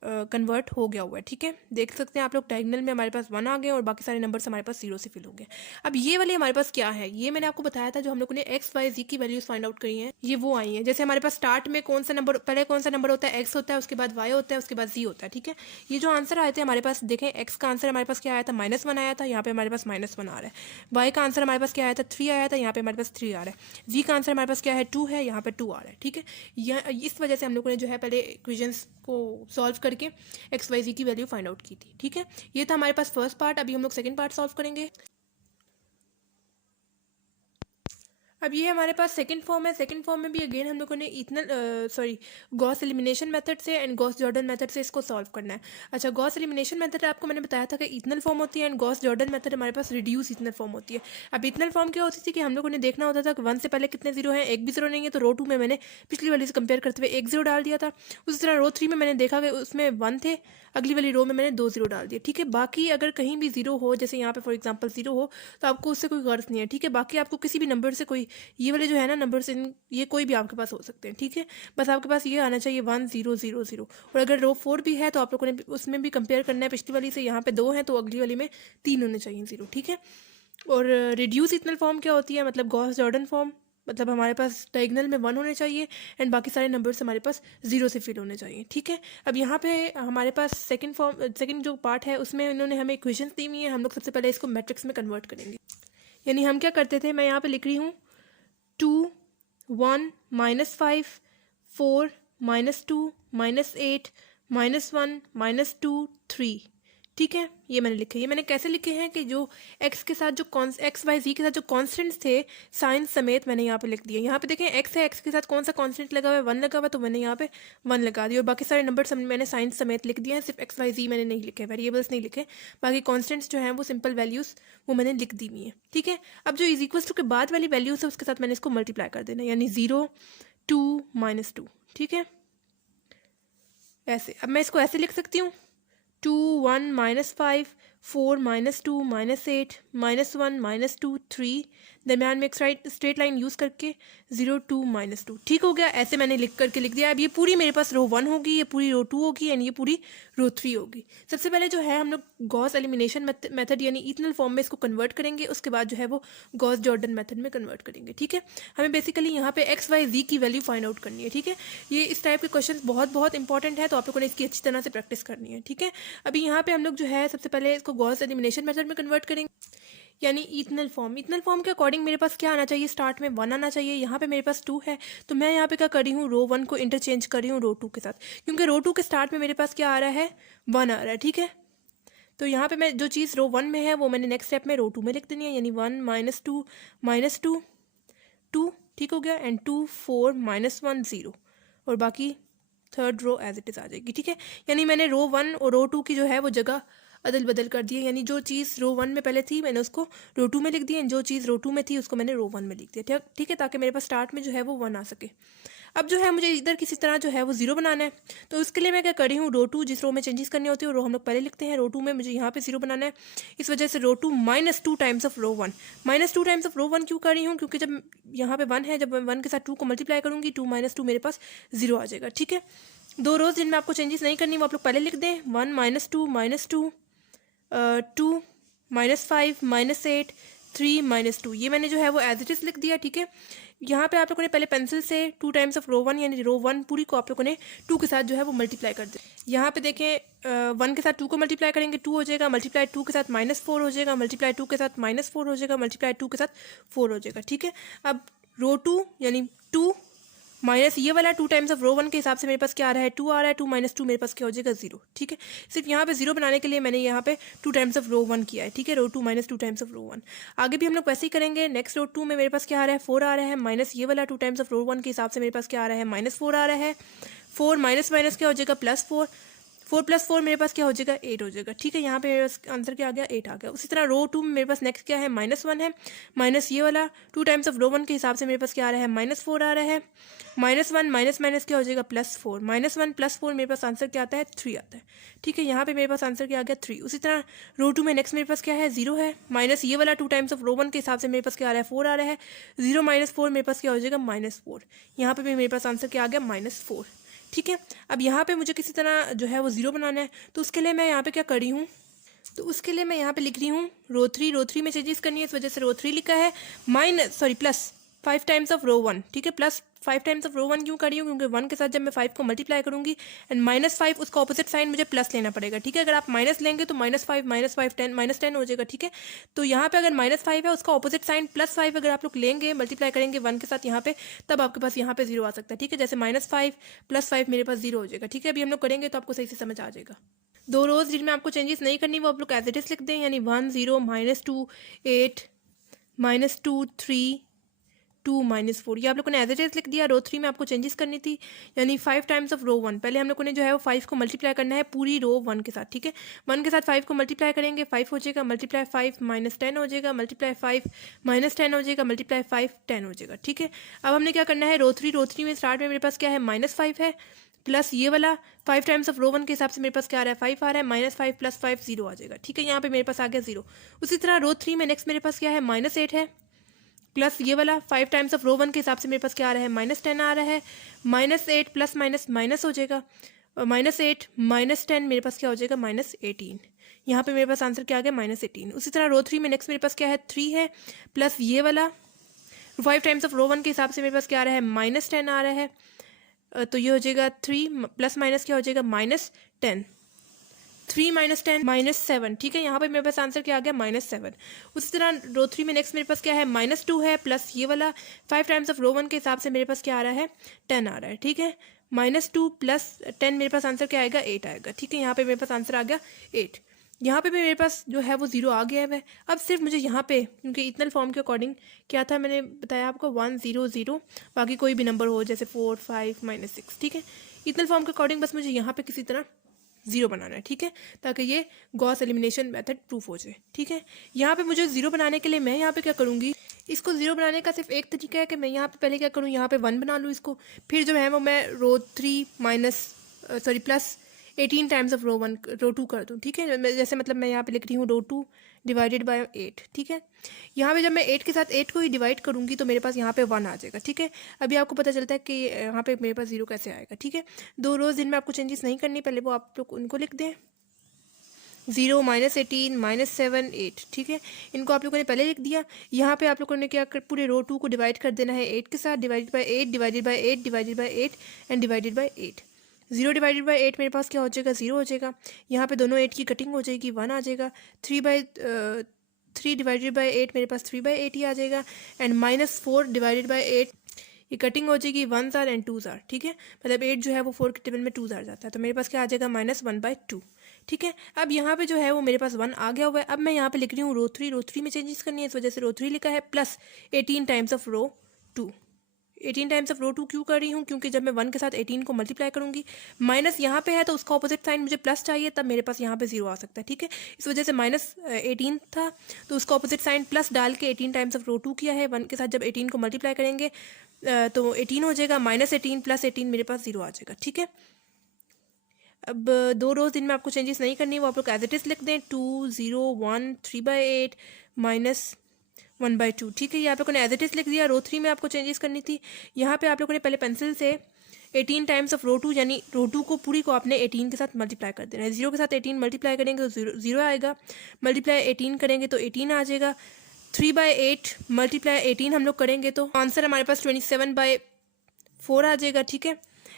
कन्वर्ट हो गया हुआ है। ठीक है, देख सकते हैं आप लोग डायगोनल में हमारे पास 1 आ गए और बाकी सारे नंबर्स हमारे पास 0 से फिल हो गए। अब ये वाले हमारे पास क्या है, ये मैंने आपको बताया था जो हम लोगों ने x y z की वैल्यूज फाइंड आउट करी हैं, ये वो आई हैं। जैसे हमारे पास स्टार्ट में कौन सा नंबर, पहले कौन सा नंबर होता है, x होता है, उसके बाद y होता है, उसके बाद z होता है। ठीक है, ये जो आंसर आए थे हमारे पास, देखें x का आंसर हमारे पास क्या आया था, -1 आया था, यहाँ पे हमारे पास -1 आ रहा है। y का आंसर हमारे पास क्या आया था, 3 आया था, यहाँ पे हमारे पास 3 आ रहा है। z का आंसर हमारे पास क्या है, 2 है, यहाँ पे 2 आ रहा है। ठीक है, इस वजह से हम लोगों ने जो है पहले इक्वेशंस को सॉल्व करके एक्स वाई जी की वैल्यू फाइंड आउट की थी। ठीक है, ये था हमारे पास फर्स्ट पार्ट। अभी हम लोग सेकंड पार्ट सॉल्व करेंगे। अब ये हमारे पास सेकंड फॉर्म है। सेकंड फॉर्म में भी अगेन हम लोगों ने गॉस एलिमिनेशन मेथड से एंड गॉस जॉर्डन मेथड से इसको सॉल्व करना है। अच्छा, गॉस एलिमिनेशन मेथड आपको मैंने बताया था कि इथनल फॉर्म होती है एंड गॉस जॉर्डन मेथड हमारे पास रिड्यूस इथनल फॉर्म होती है। अब इथनल फॉर्म क्या होती थी कि हम लोगों ने देखना होता था कि 1 से पहले कितने 0 हैं, एक भी 0 नहीं है, तो रो 2 में मैंने पिछली वाली से कंपेयर करते हुए 1 0 डाल दिया था। उसी तरह रो 3 में मैंने देखा कि उसमें 1 थे, अगली वाली रो में मैंने 2 0 डाल दिए। ठीक है, बाकी अगर कहीं भी 0 हो, जैसे यहाँ पे फॉर एग्जांपल 0 हो, तो आपको उससे कोई गर्ज नहीं है। ठीक है, बाकी आपको किसी भी नंबर से कोई, ये वाले जो है ना नंबर्स, इन ये कोई भी आपके पास हो सकते हैं। ठीक है, बस आपके पास ये आना चाहिए 1 0 0 0। और अगर रो 4 भी है तो आप लोगों ने उसमें भी कंपेयर करना है पिछली वाली से। यहाँ पे 2 हैं तो अगली वाली में 3 होने चाहिए 0। ठीक है, और रिड्यूस इथनल फॉर्म क्या होती है, मतलब गॉस जॉर्डन फॉर्म, मतलब हमारे पास डायगोनल में 1 होने चाहिए एंड बाकी सारे नंबर्स हमारे पास 0 से फिल होने चाहिए। ठीक है, अब यहाँ पे हमारे पास सेकंड जो पार्ट है उसमें इन्होंने हमें इक्वेशंस दी हुई है। हम लोग सबसे पहले इसको मैट्रिक्स में कन्वर्ट करेंगे। यानी हम क्या करते थे, मैं यहाँ पे लिख रही हूँ 2 1 -5 4 -2 -8 -1 -2 3। ठीक है, ये मैंने लिखे। ये मैंने कैसे लिखे हैं कि जो x के साथ जो एक्स वाई जी के साथ जो कॉन्स्टेंट्स थे साइन समेत मैंने यहाँ पे लिख दिए। यहाँ पे देखें x है, x के साथ कौन सा कॉन्स्टेंट लगा हुआ है, 1 लगा हुआ है, तो मैंने यहाँ पे 1 लगा दिया। और बाकी सारे नंबर मैंने साइन समेत लिख दिए हैं, सिर्फ एक्स वाई जी मैंने नहीं लिखे, वेरिएबल्स नहीं लिखे। बाकी कॉन्स्टेंट्स जो हैं वो सिंपल वैल्यूज़ वो मैंने लिख दी हुई हैं। ठीक है, अब जो इज इक्वल्स टू के बाद वाली वैल्यूज़ है उसके साथ मैंने इसको मल्टीप्लाई कर देना, यानी 0 2 -2। ठीक है, ऐसे। अब मैं इसको ऐसे लिख सकती हूँ 2 1 -5 4 -2 -8 -1 -2 3, दरम्यान में एक स्ट्रेट लाइन यूज़ करके 0 2 -2। ठीक हो गया, ऐसे मैंने लिख दिया। अब ये पूरी मेरे पास रो 1 होगी, ये पूरी रो 2 होगी एंड ये पूरी रो 3 होगी। सबसे पहले जो है हम लोग गॉस एलिमिनेशन मेथड यानी इथनल फॉर्म में इसको कन्वर्ट करेंगे, उसके बाद जो है वो गॉस जॉर्डन मेथड में कन्वर्ट करेंगे। ठीक है, हमें बेसिकली यहाँ पे एक्स वाई जी की वैल्यू फाइंड आउट करनी है। ठीक है, ये इस टाइप के क्वेश्चन बहुत इंपॉर्टेंट है, तो आप लोगों ने इसकी अच्छी तरह से प्रैक्टिस करनी है। ठीक है, अभी यहाँ पे हम लोग जो है सबसे पहले इसको गॉस एलिमिनेशन मेथड में कन्वर्ट करेंगे, यानी इथनल फॉर्म के अकॉर्डिंग मेरे पास क्या आना चाहिए, स्टार्ट में 1 आना चाहिए। यहाँ पे मेरे पास 2 है, तो मैं यहाँ पे क्या कर रही हूँ, रो 1 को इंटरचेंज कर रही हूँ रो 2 के साथ, क्योंकि रो 2 के स्टार्ट में मेरे पास क्या आ रहा है, 1 आ रहा है। ठीक है, तो यहाँ पे मैं जो चीज़ रो 1 में है वो मैंने नेक्स्ट स्टेप में रो 2 में लिख देनी है, यानी 1 -2 -2 2। ठीक हो गया, एंड 2 4 -1 0, और बाकी third row as it is आ जाएगी, ठीक है। यानी मैंने रो 1 और रो 2 की जो है वो जगह अदल बदल कर दी है, यानी जो चीज़ रो 1 में पहले थी मैंने उसको रो 2 में लिख दिया, जो चीज़ रो 2 में थी उसको मैंने रो 1 में लिख दिया, ठीक है, ताकि मेरे पास स्टार्ट में जो है वो 1 आ सके। अब जो है मुझे इधर किसी तरह जो है वो 0 बनाना है, तो उसके लिए मैं क्या करी हूँ, रो 2 जिस रो में चेंजेस करनी होती है रो हम लोग पहले लिखते हैं, रो 2 में मुझे यहाँ पे 0 बनाना है, इस वजह से row 2 -2 times of row 1। -2 times of row 1 क्यों कर रही हूँ, क्योंकि जब यहाँ पे 1 है, जब मैं 1 के साथ 2 को मल्टीप्लाई करूँगी 2 - 2 मेरे पास 0 आ जाएगा, ठीक है। 2 रोज जिनमें आपको चेंजेस नहीं करनी वो आप लोग पहले लिख दें, 1 - 2 -2 2 -5 -8 3 -2, ये मैंने जो है वो एज इट इज़ लिख दिया, ठीक है। यहाँ पे आप लोगों ने पहले पेंसिल से 2 टाइम्स ऑफ रो 1 यानी रो 1 पूरी को आप लोगों ने 2 के साथ जो है वो मल्टीप्लाई कर दे। यहाँ पे देखें 1 के साथ 2 को मल्टीप्लाई करेंगे 2 हो जाएगा, मल्टीप्लाई 2 के साथ -4 हो जाएगा, मल्टीप्लाई 2 के साथ -4 हो जाएगा, मल्टीप्लाई 2 के साथ 4 हो जाएगा, ठीक है। अब रो 2 यानी 2 माइनस ये वाला 2 टाइम्स ऑफ रो 1 के हिसाब से मेरे पास क्या आ रहा है 2 आ रहा है, 2 - 2 मेरे पास क्या हो जाएगा 0, ठीक है। सिर्फ यहाँ पे 0 बनाने के लिए मैंने यहाँ पे 2 टाइम्स ऑफ रो 1 किया है, ठीक है, रो 2 - 2 टाइम्स ऑफ रो 1। आगे भी हम लोग वैसे ही करेंगे। नेक्स्ट रो 2 में मेरे पास क्या आ रहा है 4 आ रहा है, माइनस ये वाला 2 टाइम्स ऑफ रो 1 के हिसाब से मेरे पास क्या आ रहा है -4 आ रहा है, 4 माइनस माइनस क्या हो जाएगा +4, 4 + 4 मेरे पास क्या हो जाएगा 8 हो जाएगा, ठीक है। यहाँ पे मेरे पास आंसर क्या आ गया 8 आ गया। उसी तरह रो 2 में मेरे पास नेक्स्ट क्या है -1 है, माइनस ये वाला 2 टाइम्स ऑफ रो 1 के हिसाब से मेरे पास क्या आ रहा है -4 आ रहा है, -1 माइनस माइनस क्या हो जाएगा +4, -1 + 4 मेरे पास आंसर क्या आता है 3 आता है, ठीक है। यहाँ पे मेरे पास आंसर क्या आ गया 3। उसी तरह रो 2 में नेक्स्ट मेरे पास क्या है 0 है, माइनस ये वाला 2 टाइम्स ऑफ रो 1 के हिसाब से मेरे पास क्या आ रहा है 4 आ रहा है, 0 - 4 मेरे पास क्या हो जाएगा -4। यहाँ पे भी मेरे पास आंसर क्या आ गया -4, ठीक है। अब यहाँ पे मुझे किसी तरह जो है वो 0 बनाना है, तो उसके लिए मैं यहाँ पे क्या कर रही हूँ, तो उसके लिए मैं यहाँ पे लिख रही हूँ रो 3 में चेंजेस करनी है, इस वजह से रो 3 लिखा है, प्लस 5 टाइम्स ऑफ रो 1, ठीक है। प्लस 5 टाइम्स ऑफ रो 1 क्यों कर रही हूँ, क्योंकि 1 के साथ जब मैं 5 को मल्टीप्लाई करूँगी एंड -5 उसका ऑपोजिट साइन मुझे प्लस लेना पड़ेगा, ठीक है। अगर आप माइनस लेंगे तो -5 10 हो जाएगा, ठीक है। तो यहाँ पे अगर -5 है उसका ऑपोजिट साइन +5 अगर आप लोग लेंगे मल्टीप्लाई करेंगे 1 के साथ यहाँ पे, तब आपके पास यहाँ पे 0 आ सकता है, ठीक है। जैसे -5 + 5 मेरे पास 0 हो जाएगा, ठीक है। अभी हम लोग करेंगे तो आपको सही से समझ आ जाएगा। 2 रोज जिनमें आपको चेंजेस नहीं करनी वो आप लोग एज इट इज लिख दें, यानी 1 0 -2 8 -2 3 2 -4, ये आप लोगों ने एज इट इज लिख दिया। रो 3 में आपको चेंजेस करनी थी, यानी 5 टाइम्स ऑफ रो 1, पहले हम लोगों ने जो है वो 5 को मल्टीप्लाई करना है पूरी रो 1 के साथ, ठीक है। 1 के साथ 5 को मल्टीप्लाई करेंगे 5 हो जाएगा, मल्टीप्लाई 5 -10 हो जाएगा, मल्टीप्लाई 5 -10 हो जाएगा, मल्टीप्लाई 5 10 हो जाएगा, ठीक है। अब हमने क्या करना है रो 3 में स्टार्ट में मेरे पास क्या है -5 है, प्लस ये वाला 5 टाइम्स ऑफ रो 1 के हिसाब से मेरे पास क्या आ रहा है 5 आ रहा है, -5 + 5 0 आ जाएगा, ठीक है। यहाँ पे मेरे पास आ गया 0। उसी तरह रो 3 में नेक्स्ट मेरे पास क्या है -8 है, प्लस ये वाला 5 टाइम्स ऑफ रो 1 के हिसाब से मेरे पास क्या आ रहा है -10 आ रहा है, -8 प्लस माइनस माइनस हो जाएगा, -8 -10 मेरे पास क्या हो जाएगा -18। यहाँ पे मेरे पास आंसर क्या आ गया -18। उसी तरह रो 3 में नेक्स्ट मेरे पास क्या है 3 है, प्लस ये वाला 5 टाइम्स ऑफ रो 1 के हिसाब से मेरे पास क्या आ रहा है -10 आ रहा है, तो ये हो जाएगा 3 प्लस माइनस क्या हो जाएगा -10, 3 - 10 -7, ठीक है। यहाँ पे मेरे पास आंसर क्या आ गया -7। उसी तरह रो 3 में नेक्स्ट मेरे पास क्या है -2 है, प्लस ये वाला 5 टाइम्स ऑफ रो 1 के हिसाब से मेरे पास क्या आ रहा है 10 आ रहा है, ठीक है। -2 + 10 मेरे पास आंसर क्या आएगा 8 आएगा, ठीक है। यहाँ पे मेरे पास आंसर आ गया 8। यहाँ पे भी मेरे पास जो है वो 0 आ गया है। अब सिर्फ मुझे यहाँ पे क्योंकि इतनल फॉर्म के अकॉर्डिंग क्या था मैंने बताया आपको 1 0 0, बाकी कोई भी नंबर हो जैसे 4 5 -6, ठीक है। इतनल फॉर्म के अकॉर्डिंग बस मुझे यहाँ पे किसी तरह 0 बनाना है, ठीक है, ताकि ये गॉस एलिमिनेशन मेथड प्रूफ हो जाए, ठीक है। यहाँ पे मुझे 0 बनाने के लिए मैं यहाँ पे क्या करूँगी, इसको 0 बनाने का सिर्फ एक तरीका है कि मैं यहाँ पे पहले क्या करूँ यहाँ पे 1 बना लूँ इसको, फिर जो है वो मैं रो 3 प्लस 18 टाइम्स ऑफ रो 2 कर दूँ, ठीक है। जैसे मतलब मैं यहाँ पे लिख रही हूँ रो 2 डिवाइडेड बाय 8, ठीक है। यहाँ पे जब मैं 8 के साथ 8 को ही डिवाइड करूँगी तो मेरे पास यहाँ पे 1 आ जाएगा, ठीक है। अभी आपको पता चलता है कि यहाँ पे मेरे पास 0 कैसे आएगा, ठीक है। 2 रोज जिनमें आपको चेंजेस नहीं करनी पहले वो आप लोग उनको लिख दें, 0 -18 -7 8, ठीक है। इनको आप लोगों ने पहले लिख दिया। यहाँ पे आप लोगों ने क्या पूरे रो 2 को डिवाइड कर देना है 8 के साथ, divided by 8 divided by 8 divided by 8 and divided by 8। 0 divided by 8 मेरे पास क्या हो जाएगा 0 हो जाएगा। यहाँ पे दोनों 8 की कटिंग हो जाएगी 1 आ जाएगा। 3 डिवाइडेड बाय 8 मेरे पास 3/8 ही आ जाएगा एंड -4 डिवाइडेड बाय 8 ये कटिंग हो जाएगी 1s are and 2s are, ठीक है। मतलब 8 जो है वो 4 के टेबल में 2s आ जाता है, तो मेरे पास क्या आ जाएगा -1/2, ठीक है। अब यहाँ पे जो है वो मेरे पास 1 आ गया हुआ है। अब मैं यहाँ पे लिख रही हूँ रो 3 में चेंजेस करनी है, इस वजह से रो 3 लिखा है, plus 18 times of row 2, 18 times of row 2 क्यों कर रही हूँ, क्योंकि जब मैं 1 के साथ 18 को मल्टीप्लाई करूँगी, माइनस यहाँ पे है तो उसका ऑपोजिट साइन मुझे प्लस चाहिए, तब मेरे पास यहाँ पे 0 आ सकता है, ठीक है। इस वजह से -18 था तो उसका ऑपोजिट साइन प्लस डाल के 18 टाइम्स ऑफ रो 2 किया है। 1 के साथ जब 18 को मल्टीप्लाई करेंगे तो 18 हो जाएगा, -18 + 18 मेरे पास 0 आ जाएगा, ठीक है। अब 2 रोज दिन में आपको चेंजेस नहीं करनी, वो आप लोग एज इट इज लिख दें, 2 0 1 3/8 -1/2, ठीक है। ये आप लोगों ने एज इट इज लिख दिया। रो 3 में आपको चेंजेस करनी थी। यहाँ पे आप लोगों ने पहले पेंसिल से 18 टाइम्स ऑफ रो 2 यानी रो 2 को पूरी को आपने 18 के साथ मल्टीप्लाई कर देना है। 0 के साथ 18 मल्टीप्लाई करेंगे तो 0 आएगा, मल्टीप्लाई 18 करेंगे तो 18 आ जाएगा। 3/8 मल्टीप्लाई 18 हम लोग करेंगे तो आंसर हमारे पास 27/4 आ जाएगा, ठीक है।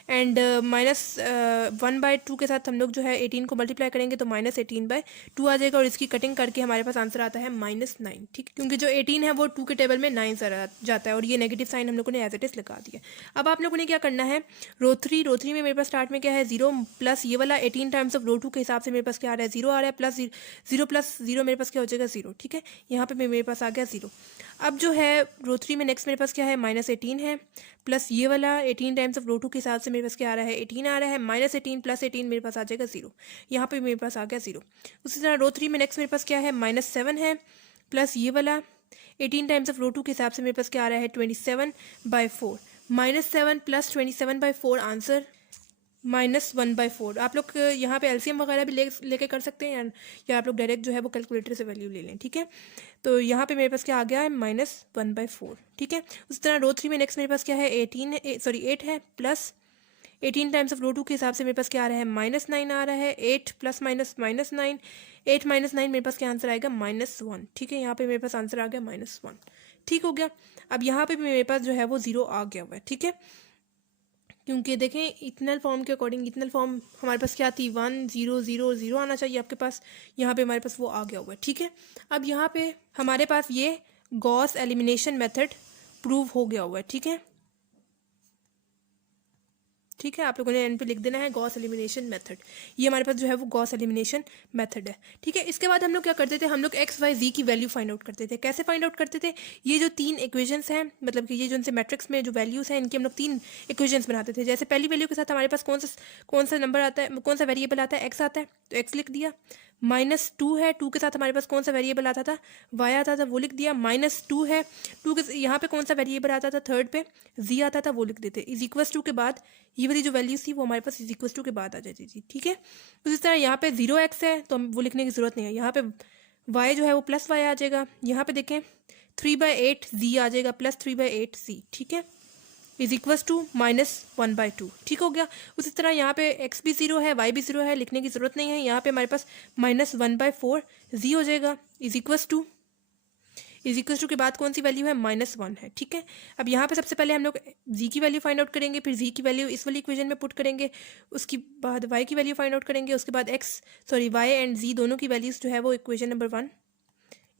एंड -1/2 के साथ हम लोग जो है 18 को मल्टीप्लाई करेंगे तो -18/2 आ जाएगा, और इसकी कटिंग करके हमारे पास आंसर आता है -9, ठीक है। क्योंकि जो 18 है वो 2 के टेबल में 9 से जाता है, और ये नेगेटिव साइन हम लोगों ने एज इट इज लगा दिया। अब आप लोगों ने क्या करना है, रो 3 में मेरे पास स्टार्ट में क्या है 0 प्लस ये वाला 18 टाइम्स ऑफ रो 2 के हिसाब से मेरे पास क्या आ रहा है 0 आ रहा है, प्लस 0 + 0 मेरे पास क्या हो जाएगा 0, ठीक है। यहाँ पे मेरे पास आ गया 0। अब जो है रो 3 में नेक्स्ट मेरे पास क्या है -18 है, प्लस ये वाला 18 टाइम्स ऑफ रो 2 के हिसाब से मेरे पास क्या आ रहा है 18 आ रहा है, -18 + 18 मेरे पास आ जाएगा 0। यहाँ पे मेरे पास आ गया 0। उसी तरह रो 3 में नेक्स्ट मेरे पास क्या है -7 है, प्लस ये वाला 18 टाइम्स ऑफ रो 2 के हिसाब से मेरे पास क्या आ रहा है 27/4, -7 + 27/4 आंसर -1/4। आप लोग यहाँ पे एलसीएम वगैरह भी लेके कर सकते हैं, या आप लोग डायरेक्ट जो है वो कैलकुलेटर से वैल्यू ले लें, ठीक है। तो यहाँ पे मेरे पास क्या आ गया है -1/4, ठीक है। उस तरह रो 3 में नेक्स्ट मेरे पास क्या है 8 है, प्लस 18 टाइम्स ऑफ रो 2 के हिसाब से मेरे पास क्या आ रहा है -9 आ रहा है, 8 + -9 8 - 9 मेरे पास क्या आंसर आएगा -1, ठीक है। यहाँ पे मेरे पास आंसर आ गया -1, ठीक हो गया। अब यहाँ पे भी मेरे पास जो है वो 0 आ गया हुआ है, ठीक है। क्योंकि देखें इथनल फॉर्म के अकॉर्डिंग इथनल फॉर्म हमारे पास क्या थी 1 0 0 0 आना चाहिए आपके पास, यहाँ पे हमारे पास वो आ गया हुआ है, ठीक है। अब यहाँ पे हमारे पास ये गॉस एलिमिनेशन मेथड प्रूव हो गया हुआ है, ठीक है। ठीक है, आप लोगों ने एंड पे लिख देना है गॉस एलिमिनेशन मेथड। ये हमारे पास जो है वो गॉस एलिमिनेशन मेथड है, ठीक है। इसके बाद हम लोग क्या करते थे, हम लोग एक्स वाई जी की वैल्यू फाइंड आउट करते थे। कैसे फाइंड आउट करते थे, ये जो 3 इक्वेशंस हैं, मतलब कि ये जो इनसे मैट्रिक्स में जो वैल्यूज हैं इनकी हम लोग 3 इक्वेशंस बनाते थे। जैसे पहली वैल्यू के साथ हमारे पास कौन सा नंबर आता है, कौन सा वेरिएबल आता है, एक्स आता है तो एक्स लिख दिया। -2 है, 2 के साथ हमारे पास कौन सा वेरिएबल आता था, वाई आता था, वो लिख दिया। -2 है, 2 के यहाँ पे कौन सा वेरिएबल आता था, थर्ड पे जी आता था, वो लिख देते। =2 के बाद ये वाली जो वैल्यूज थी वो हमारे पास =2 के बाद आ जाती थी, ठीक है। उसी तरह यहाँ पे 0x है तो हम वो लिखने की जरूरत नहीं है। यहाँ पे y जो है वो +y आ जाएगा। यहाँ पे देखें 3/8 z आ जाएगा, +3/8 c, ठीक है, =- 1/2, ठीक हो गया। उसी तरह यहाँ पे x भी 0 है, y भी 0 है, लिखने की जरूरत नहीं है। यहाँ पे हमारे पास -1/4 z हो जाएगा, == के बाद कौन सी वैल्यू है -1 है, ठीक है। अब यहाँ पे सबसे पहले हम लोग z की वैल्यू फाइंड आउट करेंगे, फिर z की वैल्यू इस वाली इक्वेशन में पुट करेंगे, उसके बाद y की वैल्यू फाइंड आउट करेंगे, उसके बाद y एंड z दोनों की वैल्यूज जो है वो इक्वेशन नंबर 1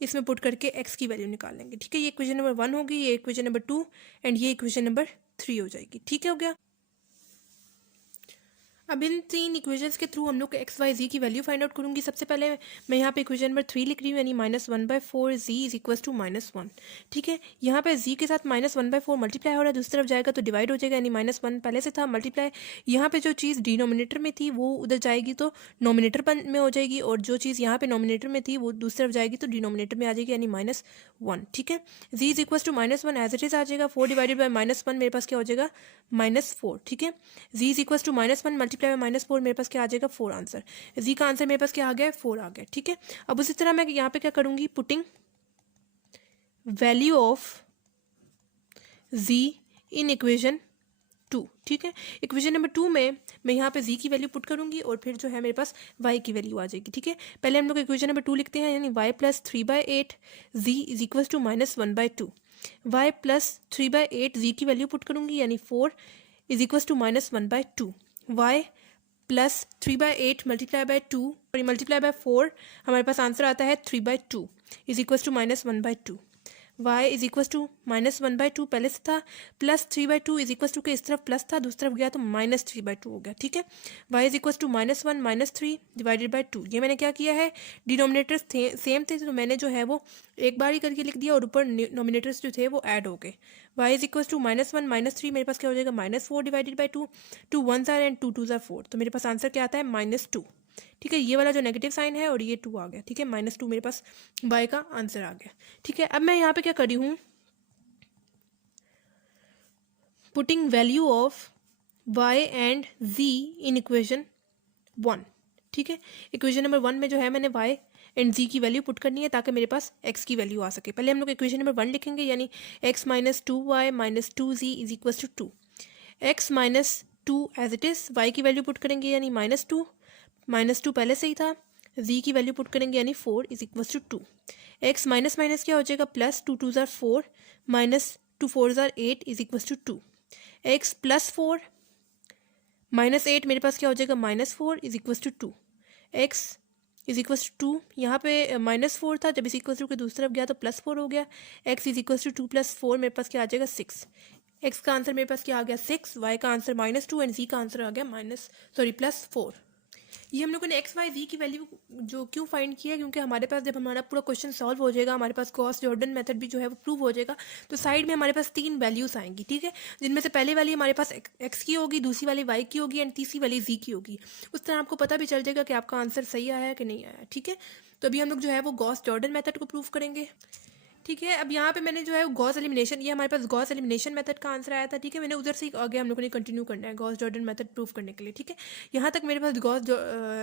इसमें पुट करके x की वैल्यू निकाल लेंगे, ठीक है। ये इक्वेशन नंबर 1 होगी, ये इक्वेशन नंबर 2 एंड ये इक्वेशन नंबर 3 हो जाएगी, ठीक है, हो गया। अब इन 3 इक्वेशंस के थ्रू हम लोग एक्स वाई जी की वैल्यू फाइंड आउट करूंगी। सबसे पहले मैं यहाँ पे इक्वेशन नंबर 3 लिख रही हूँ, यानी -1/4 z = -1, ठीक है। यहाँ पे z के साथ -1/4 मल्टीप्लाई हो रहा है, दूसरी तरफ जाएगा तो डिवाइड हो जाएगा, यानी -1 पहले से था, मल्टीप्लाई यहाँ पे जो चीज़ डिनोमिनेटर में थी वो उधर जाएगी तो नोमिनेटर में हो जाएगी, और जो चीज़ यहाँ पे नोमिनेटर में थी वो दूसरी तरफ जाएगी तो डिनोमिनेटर में आ जाएगी, यानी -1, ठीक है। z = -1 एज इट इज आ जाएगा। 4 / -1 मेरे पास क्या हो जाएगा -4, ठीक है। z = -1 मल्टीप्लाई -4 मेरे पास क्या आ जाएगा 4 आंसर। जी का आंसर मेरे पास क्या आ गया 4 आ गया, ठीक है। अब उसी तरह मैं यहाँ पे क्या करूंगी, putting value of G in equation 2, ठीक है। इक्वेशन नंबर 2 में मैं यहाँ पे जी की वैल्यू पुट करूंगी और फिर जो है मेरे पास वाई की वैल्यू आ जाएगी, ठीक है। पहले हम लोग इक्वेशन नंबर 2 लिखते हैं, यानी y + 3/8 z = -1/2। y + 3/8 z की वैल्यू पुट करूंगी, यानी 4 = -1/2। y + 3/8 × 2 × 4 हमारे पास आंसर आता है 3/2 = -1/2। y इज इक्वल टू -1/2 पहले से था, प्लस 3/2 इज इक्वल टू के इस तरफ प्लस था, दूसरी तरफ गया तो -3/2 हो गया, ठीक है। y is equal to -1 -3 divided by 2। ये मैंने क्या किया है, डिनोमिनेटर्स सेम थे तो मैंने जो है वो एक बार ही करके लिख दिया और ऊपर नोमिनेटर्स जो थे वो ऐड हो गए। y इज इक्वल टू -1 -3 मेरे पास क्या हो जाएगा -4 divided by 2, 2 1s are and 2 2s are 4, तो मेरे पास आंसर क्या आता है -2, ठीक है। ये वाला जो नेगेटिव साइन है और ये 2 आ गया, ठीक है, -2 मेरे पास y का आंसर आ गया, ठीक है। अब मैं यहाँ पे क्या कर रही हूँ, putting value of y and z in equation 1, ठीक है। इक्वेशन नंबर 1 में जो है मैंने y एंड z की वैल्यू पुट करनी है ताकि मेरे पास x की वैल्यू आ सके। पहले हम लोग इक्वेशन नंबर 1 लिखेंगे, यानी x - 2y - 2z is equal to 2, x - 2 as it is, y की वैल्यू पुट करेंगे यानी -2, -2 पहले से ही था, z की वैल्यू पुट करेंगे यानी 4 is equal to 2, x minus minus क्या हो जाएगा plus, 2 2s are 4 -2 4s are 8 is equal to 2, x plus 4 -8 मेरे पास क्या हो जाएगा -4 is equal to 2, x is equal to 2, यहाँ पे -4 था, जब इस इक्वल टू के दूसरी तरफ गया तो +4 हो गया, x इज इक्वल टू 2 + 4 मेरे पास क्या आ जाएगा 6, x का आंसर मेरे पास क्या आ गया 6, y का आंसर -2 एंड z का आंसर आ गया +4। ये हम लोगों ने एक्स वाई जी की वैल्यू जो क्यों फाइंड किया है, क्योंकि हमारे पास जब हमारा पूरा क्वेश्चन सॉल्व हो जाएगा, हमारे पास गॉस जॉर्डन मेथड भी जो है वो प्रूव हो जाएगा, तो साइड में हमारे पास 3 वैल्यूज आएंगी, ठीक है, जिनमें से पहले वाली हमारे पास एक्स की होगी, दूसरी वाली वाई की होगी एंड तीसरी वाली जी की होगी। उस तरह आपको पता भी चल जाएगा कि आपका आंसर सही आया है कि नहीं आया, ठीक है। तो अभी हम लोग जो है वो गॉस जॉर्डन मेथड को प्रूव करेंगे, ठीक है। अब यहाँ पे मैंने जो है गॉस एलिमिनेशन, ये हमारे पास गॉस एलिमिनेशन मेथड का आंसर आया था, ठीक है। मैंने उधर से आगे हम लोगों ने कंटिन्यू करना है गॉस जॉर्डन मेथड प्रूव करने के लिए, ठीक है। यहाँ तक मेरे पास गॉस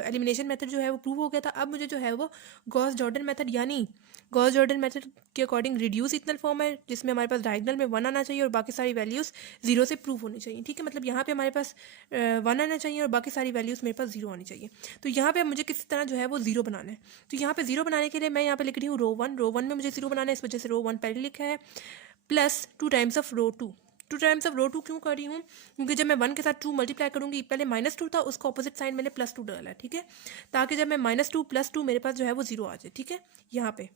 एलिमिनेशन मेथड जो है वो प्रूव हो गया था। अब मुझे जो है वो गॉस जॉर्डन मेथड, यानी गॉस जॉर्डन मेथड के अकॉर्डिंग रिड्यूस इथनल फॉर्म है, जिसमें हमारे पास डायगोनल में 1 आना चाहिए और बाकी सारी वैल्यूज़ 0 से प्रूव होनी चाहिए, ठीक है। मतलब यहाँ पे हमारे पास 1 आना चाहिए और बाकी सारी वैल्यूज़ मेरे पास 0 आनी चाहिए। तो यहाँ पे मुझे किसी तरह जो है वो 0 बनाना है। तो यहाँ पे 0 बनाने के लिए मैं यहाँ पे लिख रही हूँ रो 1 में मुझे 0 बनाना है, इस वजह से रो 1 पहले लिखा है, plus 2 times of row 2। 2 times of row 2 क्यों कर रही हूँ, क्योंकि जब मैं 1 के साथ 2 मल्टीप्लाई करूँगी, पहले -2 था, उसका ऑपोजिट साइन मैंने +2 डाला है, ठीक है, ताकि जब मैं -2 + 2 मेरे पास जो है वो 0 आ जाए, ठीक है। यहाँ पे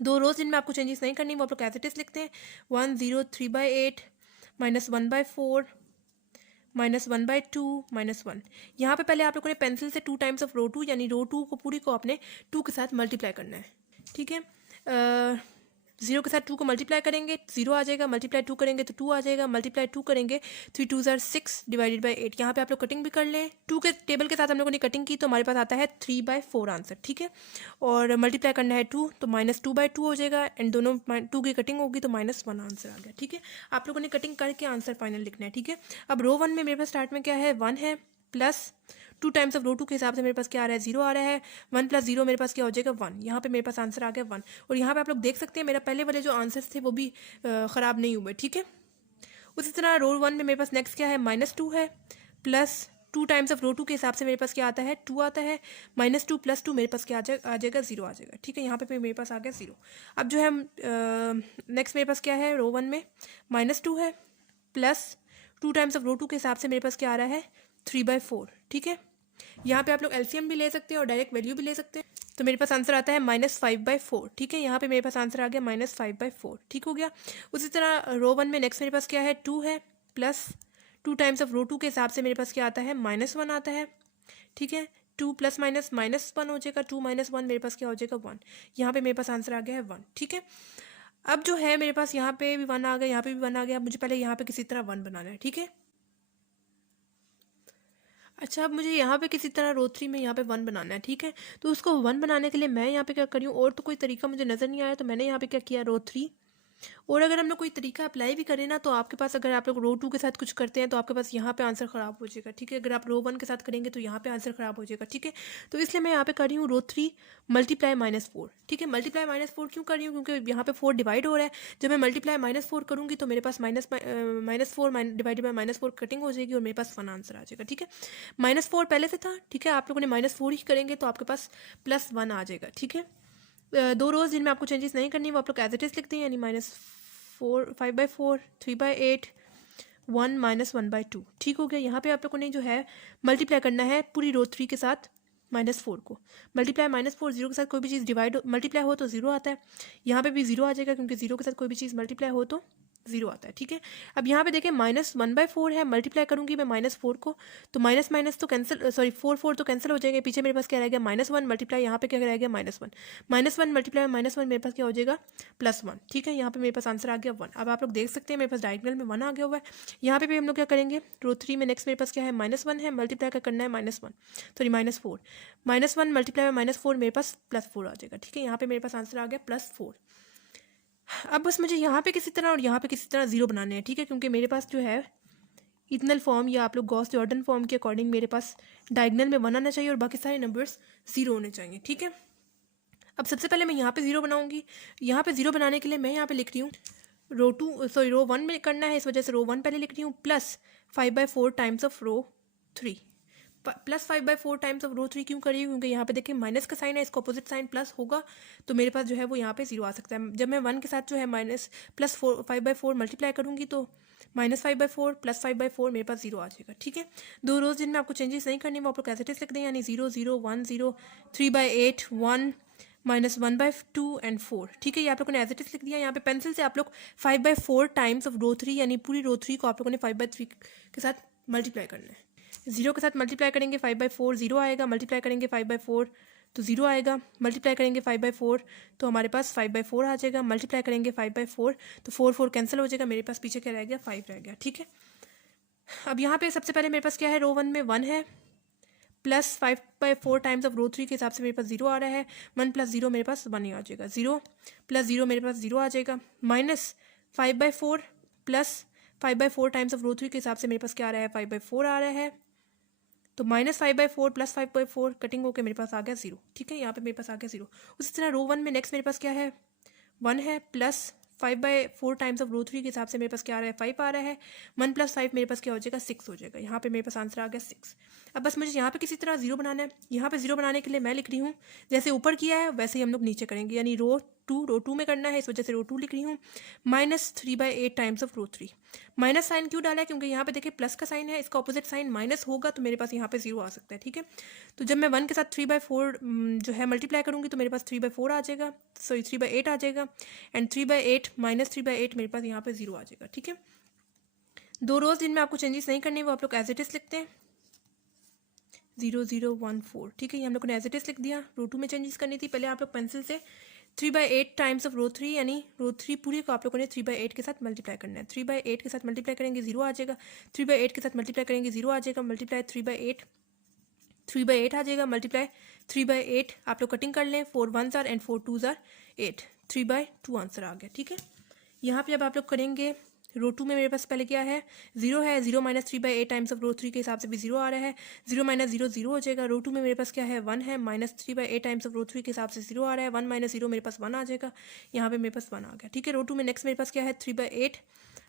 2 रोज जिनमें आपको चेंजेस नहीं करनी, वो आप लोग एज इट इज लिखते हैं, 1 0 3/8 -1/4 -1/2 -1। यहाँ पे पहले आप लोगों ने पेंसिल से 2 टाइम्स ऑफ रो 2, यानी रो 2 को पूरी को आपने 2 के साथ मल्टीप्लाई करना है, ठीक है। 0 के साथ 2 को मल्टीप्लाई करेंगे 0 आ जाएगा, मल्टीप्लाई 2 करेंगे तो 2 आ जाएगा, मल्टीप्लाई 2 करेंगे 3 2s आर 6 डिवाइडेड बाई 8। यहाँ पे आप लोग कटिंग भी कर लें, 2 के टेबल के साथ हम लोगों ने कटिंग की तो हमारे पास आता है 3/4 आंसर, ठीक है। और मल्टीप्लाई करना है 2 तो -2/2 हो जाएगा, एंड दोनों 2 की कटिंग होगी तो -1 आंसर आ गया, ठीक है। आप लोगों ने कटिंग करके आंसर फाइनल लिखना है, ठीक है। अब रो 1 में मेरे पास स्टार्ट में क्या है 1 है, प्लस 2 टाइम्स ऑफ रो 2 के हिसाब से मेरे पास क्या आ रहा है 0 आ रहा है, 1 + 0 मेरे पास क्या हो जाएगा 1। यहाँ पे मेरे पास आंसर आ गया 1, और यहाँ पे आप लोग देख सकते हैं मेरा पहले वाले जो आंसर्स थे वो भी ख़राब नहीं हुए, ठीक है। उसी तरह रो 1 में मेरे पास नेक्स्ट क्या है -2 है, प्लस 2 टाइम्स ऑफ रो 2 के हिसाब से मेरे पास क्या आता है 2 आता है, -2 + 2 मेरे पास क्या आ जाएगा 0 आ जाएगा, ठीक है। यहाँ पे मेरे पास आ गया 0। अब जो है नेक्स्ट मेरे पास क्या है रो 1 में -2 है, प्लस 2 टाइम्स ऑफ रो 2 के हिसाब से मेरे पास क्या आ रहा है 3/4, ठीक है। यहाँ पे आप लोग एलसीएम भी ले सकते हैं और डायरेक्ट वैल्यू भी ले सकते हैं, तो मेरे पास आंसर आता है -5/4, ठीक है। यहाँ पे मेरे पास आंसर आ गया -5/4, ठीक हो गया। उसी तरह रो 1 में नेक्स्ट मेरे पास क्या है 2 है, प्लस 2 टाइम्स ऑफ रो 2 के हिसाब से मेरे पास क्या आता है -1 आता है, ठीक है। 2 + -1 हो जाएगा, 2 - 1 मेरे पास क्या हो जाएगा 1। यहाँ पे मेरे पास आंसर आ गया है 1, ठीक है। अब जो है मेरे पास यहाँ पे भी 1 आ गया, यहाँ पे भी 1 आ गया, मुझे पहले यहाँ पे किसी तरह 1 बनाना है, ठीक है। अच्छा, अब मुझे यहाँ पे किसी तरह रो 3 में यहाँ पे 1 बनाना है, ठीक है। तो उसको 1 बनाने के लिए मैं यहाँ पे क्या करी हूँ, और तो कोई तरीका मुझे नज़र नहीं आया, तो मैंने यहाँ पे क्या किया रो 3। और अगर हम लोग कोई तरीका अप्लाई भी करें ना, तो आपके पास अगर आप लोग रो 2 के साथ कुछ करते हैं तो आपके पास यहाँ पे आंसर ख़राब हो जाएगा, ठीक है। अगर आप रो 1 के साथ करेंगे तो यहाँ पे आंसर ख़राब हो जाएगा, ठीक है। तो इसलिए मैं यहाँ पे कर रही हूँ रो 3 मल्टीप्लाई -4, ठीक है। मल्टीप्लाई -4 क्यों कर रही हूँ, क्योंकि यहाँ पे 4 डिवाइड हो रहा है। जब मैं मल्टीप्लाई -4 करूँगी तो मेरे पास -4 डिवाइडेड बाई -4 कटिंग हो जाएगी और मेरे पास 1 आंसर आ जाएगा, ठीक है। -4 पहले से था, ठीक है। आप लोगों ने -4 ही करेंगे तो आपके पास +1 आ जाएगा, ठीक है। 2 रोज जिनमें आपको चेंजेस नहीं करनी वो आप लोग एज इट इज लिखते हैं, यानी -5/4 3/8 1 -1/2, ठीक हो गया। यहाँ पे आप लोगों ने जो है मल्टीप्लाई करना है पूरी रो 3 के साथ -4 को मल्टीप्लाई -4 जीरो के साथ कोई भी चीज़ डिवाइड मल्टीप्लाई हो तो जीरो आता है, यहाँ पे भी जीरो आ जाएगा क्योंकि जीरो के साथ कोई भी चीज़ मल्टीप्लाई हो तो जीरो आता है। ठीक है, अब यहाँ पे देखें -1/4 है, मल्टीप्लाई करूँगी मैं -4 को तो माइनस माइनस तो कैंसिल, सॉरी 4 तो कैंसिल हो जाएंगे, पीछे मेरे पास क्या रह गया -1 मल्टीप्लाई यहाँ पे क्या रह गया -1 -1 मल्टीप्लाई -1 मेरे पास क्या हो जाएगा +1। ठीक है, यहाँ पे मेरे पास आंसर आ गया 1। अब आप लोग देख सकते हैं मेरे पास डायगोनल में 1 आ गया हुआ है। यहाँ पे भी हम लोग क्या करेंगे, रो 3 में नेक्स्ट मेरे पास क्या है -1 है, मल्टीप्लाई का करना है -1 सॉरी -4 -1 मल्टीप्लाई में -4 मेरे पास +4 आ जाएगा। ठीक है, यहाँ पे मेरे पास आंसर आ गया +4। अब बस मुझे यहाँ पे किसी तरह और यहाँ पे किसी तरह जीरो बनाने हैं। ठीक है, क्योंकि मेरे पास जो है इथनल फॉर्म या आप लोग गॉस जॉर्डन फॉर्म के अकॉर्डिंग मेरे पास डायगोनल में 1 आना चाहिए और बाकी सारे नंबर्स जीरो होने चाहिए। ठीक है, अब सबसे पहले मैं यहाँ पे जीरो बनाऊंगी। यहाँ पे जीरो बनाने के लिए मैं यहाँ पे लिख रही हूँ रो 1 में करना है, इस वजह से रो 1 पहले लिख रही हूँ +5/4 times of row 3। +5/4 times of row 3 क्यों करिए, क्योंकि यहाँ पे देखिए माइनस का साइन है, इसका अपोजिट साइन प्लस होगा तो मेरे पास जो है वो यहाँ पे जीरो आ सकता है। जब मैं 1 के साथ जो है +5/4 मल्टीप्लाई करूँगी तो -5/4 +5/4 मेरे पास जीरो आ जाएगा। ठीक है, दो रोज जिनमें आपको चेंजेस नहीं करनी वो आप लोग कैसे लिख दें, यानी 0 0 1 0 3/8 1 -1/2 एंड 4। ठीक है, ये आप लोगों ने एज इट इज लिख दिया। यहाँ पे पेंसिल से आप लोग 5/4 टाइम्स ऑफ रो 3 यानी पूरी रो 3 को आप लोगों ने 5/3 के साथ मल्टीप्लाई करना है। जीरो के साथ मल्टीप्लाई करेंगे 5/4 जीरो आएगा, मल्टीप्लाई करेंगे 5/4 तो जीरो आएगा, मल्टीप्लाई करेंगे 5/4 तो हमारे पास 5/4 आ जाएगा, मल्टीप्लाई करेंगे 5/4 तो 4 कैंसिल हो जाएगा, मेरे पास पीछे क्या रह गया 5 रह गया। ठीक है, अब यहाँ पे सबसे पहले मेरे पास क्या है, रो 1 में 1 है, +5/4 टाइम्स ऑफ रो 3 के हिसाब से मेरे पास जीरो आ रहा है, 1 + 0 मेरे पास 1 ही आ जाएगा, 0 + 0 मेरे पास जीरो आ जाएगा, -5/4 +5/4 टाइम्स ऑफ रो 3 के हिसाब से मेरे पास क्या आ रहा है 5/4 आ रहा है, तो -5/4 +5/4 कटिंग होकर मेरे पास आ गया 0। ठीक है, यहाँ पे मेरे पास आ गया 0। उसी तरह रो 1 में नेक्स्ट मेरे पास क्या है 1 है, +5/4 टाइम्स ऑफ रो 3 के हिसाब से मेरे पास क्या आ रहा है 5 आ रहा है, 1 + 5 मेरे पास क्या हो जाएगा 6 हो जाएगा। यहाँ पे मेरे पास आंसर आ गया 6। अब बस मुझे यहाँ पे किसी तरह जीरो बनाना है। यहाँ पे जीरो बनाने के लिए मैं लिख रही हूँ जैसे ऊपर किया है वैसे ही हम लोग नीचे करेंगे, यानी रो 2 में करना है, इस वजह से रो 2 लिख रही हूँ, -3/8 times of row 3। Minus sign क्यों डाला है, क्योंकि यहाँ पे देखिए प्लस का साइन है, इसका ऑपोजिट साइन माइनस होगा तो मेरे पास यहाँ पे जीरो आ सकता है। ठीक है, तो जब मैं 1 के साथ 3/4 जो है मल्टीप्लाई करूँगी तो मेरे पास 3/4 आ जाएगा, सॉरी 3/8 आ जाएगा, एंड 3/8 -3/8 मेरे पास यहाँ पे जीरो आ जाएगा। ठीक है, दो रोज जिनमें आपको चेंजेस नहीं करने वो आप लोग एज इट इज लिखते हैं 0 0 1 4। ठीक है, ये हम लोग ने एज इट इज लिख दिया। रो 2 में चेंजेस करनी थी, पहले आप लोग पेंसिल से 3/8 टाइम्स ऑफ रो 3 यानी रो 3 पूरी को आप लोगों ने 3/8 के साथ मल्टीप्लाई करना है। 3/8 के साथ मल्टीप्लाई करेंगे जीरो आ जाएगा, 3/8 के साथ मल्टीप्लाई करेंगे जीरो आ जाएगा, मल्टीप्लाई 3/8 आ जाएगा, मल्टीप्लाई 3/8 आप लोग कटिंग कर लें, 4 1s are and 4 2s are 8, 3/2 answer आ गया। ठीक है, यहाँ पे जब आप लोग करेंगे रो 2 में मेरे पास पहले क्या है 0 है, 0 - 3/8 टाइम्स ऑफ रो 3 के हिसाब से भी जीरो आ रहा है, 0 - 0 0 हो जाएगा। रो 2 में मेरे पास क्या है 1 है, -3/8 टाइम्स ऑफ रो 3 के हिसाब से जीरो आ रहा है, 1 - 0 मेरे पास 1 आ जाएगा, यहाँ पे मेरे पास 1 आ गया। ठीक है, रो 2 में नेक्स्ट मेरे पास क्या है 3/8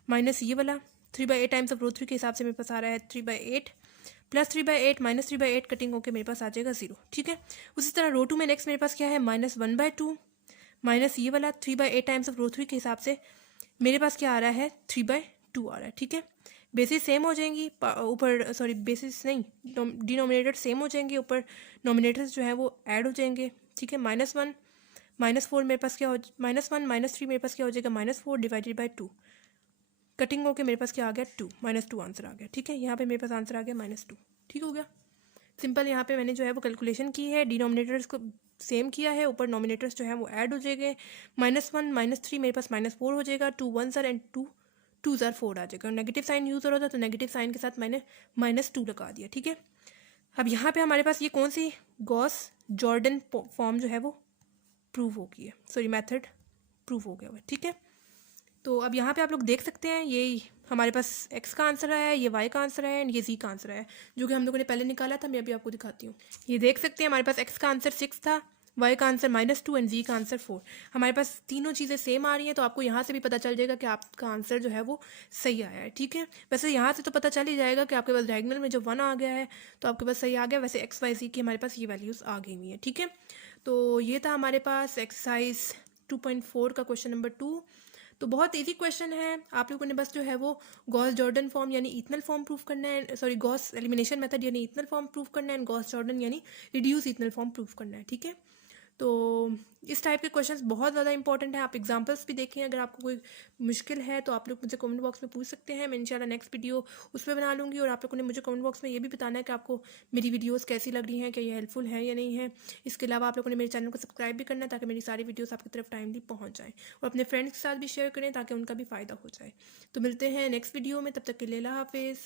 माइनस ये वाला 3/8 टाइम्स ऑफ रो 3 के हिसाब से मेरे पास आ रहा है 3/8 +3/8 -3/8 कटिंग होकर मेरे पास आ जाएगा 0। ठीक है, उसी तरह रो 2 में नेक्स्ट मेरे पास क्या है -1/2 माइनस ये वाला 3/8 टाइम्स ऑफ रो 3 के हिसाब से मेरे पास क्या आ रहा है 3/2 आ रहा है। ठीक है, बेसिस सेम हो जाएंगी, ऊपर सॉरी बेसिस नहीं डिनोमिनेटर सेम हो जाएंगे, ऊपर नोमिनेटर्स जो है वो ऐड हो जाएंगे। ठीक है, -1 -4 मेरे पास क्या हो -1 -3 मेरे पास क्या हो जाएगा -4 डिवाइडेड बाई 2 कटिंग होके मेरे पास क्या आ गया 2 -2 आंसर आ गया। ठीक है, यहाँ पे मेरे पास आंसर आ गया -2। ठीक हो गया, सिंपल। यहाँ पे मैंने जो है वो कैलकुलेशन की है, डिनोमिनेटर्स को सेम किया है, ऊपर नोमिनेटर्स जो है वो ऐड हो जाएंगे, -1 -3 मेरे पास -4 हो जाएगा, 2 1s are and 2 2s are 4 आ जाएगा। नेगेटिव साइन यूज़ हो रहा था तो नेगेटिव साइन के साथ मैंने -2 लगा दिया। ठीक है, अब यहाँ पे हमारे पास ये कौन सी गॉस जॉर्डन फॉर्म जो है वो प्रूव हो गई है, सॉरी मेथड प्रूव हो गया हुआ है। ठीक है, तो अब यहाँ पे आप लोग देख सकते हैं ये हमारे पास x का आंसर आया है, ये y का आंसर आया है, ये z का आंसर आया है, जो कि हम लोगों ने पहले निकाला था। मैं अभी आपको दिखाती हूँ, ये देख सकते हैं हमारे पास x का आंसर 6 था, y का आंसर -2 एंड z का आंसर 4। हमारे पास तीनों चीज़ें सेम आ रही हैं, तो आपको यहाँ से भी पता चल जाएगा कि आपका आंसर जो है वो सही आया है। ठीक है, वैसे यहाँ से तो पता चल ही जाएगा कि आपके पास डायगोनल में जब 1 आ गया है तो आपके पास सही आ गया, वैसे x y z की हमारे पास ये वैल्यूज़ आ गई हुई है। ठीक है, तो ये था हमारे पास एक्सरसाइज 2.4 का क्वेश्चन नंबर 2। तो बहुत इजी क्वेश्चन है, आप लोगों ने बस जो है वो गॉस जॉर्डन फॉर्म यानी इथनल फॉर्म प्रूफ करना है, सॉरी गॉस एलिमिनेशन मेथड यानी इथनल फॉर्म प्रूफ करना है, एंड गॉस जॉर्डन यानी रिड्यूस इथनल फॉर्म प्रूफ करना है, ठीक है। तो इस टाइप के क्वेश्चंस बहुत ज़्यादा इंपॉर्टेंट है। आप एग्जांपल्स भी देखें, अगर आपको कोई मुश्किल है तो आप लोग मुझे कमेंट बॉक्स में पूछ सकते हैं, मैं इंशाल्लाह नेक्स्ट वीडियो उस पर बना लूँगी। और आप लोगों ने मुझे कमेंट बॉक्स में ये भी बताना है कि आपको मेरी वीडियोस कैसी लग रही हैं, क्या ये हेल्पफुल है या नहीं है। इसके अलावा आप लोगों ने मेरे चैनल को सब्सक्राइब भी करना है ताकि मेरी सारी वीडियोस आपकी तरफ टाइमली पहुँच जाएँ, और अपने फ्रेंड्स के साथ भी शेयर करें ताकि उनका भी फ़ायदा हो जाए। तो मिलते हैं नेक्स्ट वीडियो में, तब तक के लिए अल्लाह हाफिज़।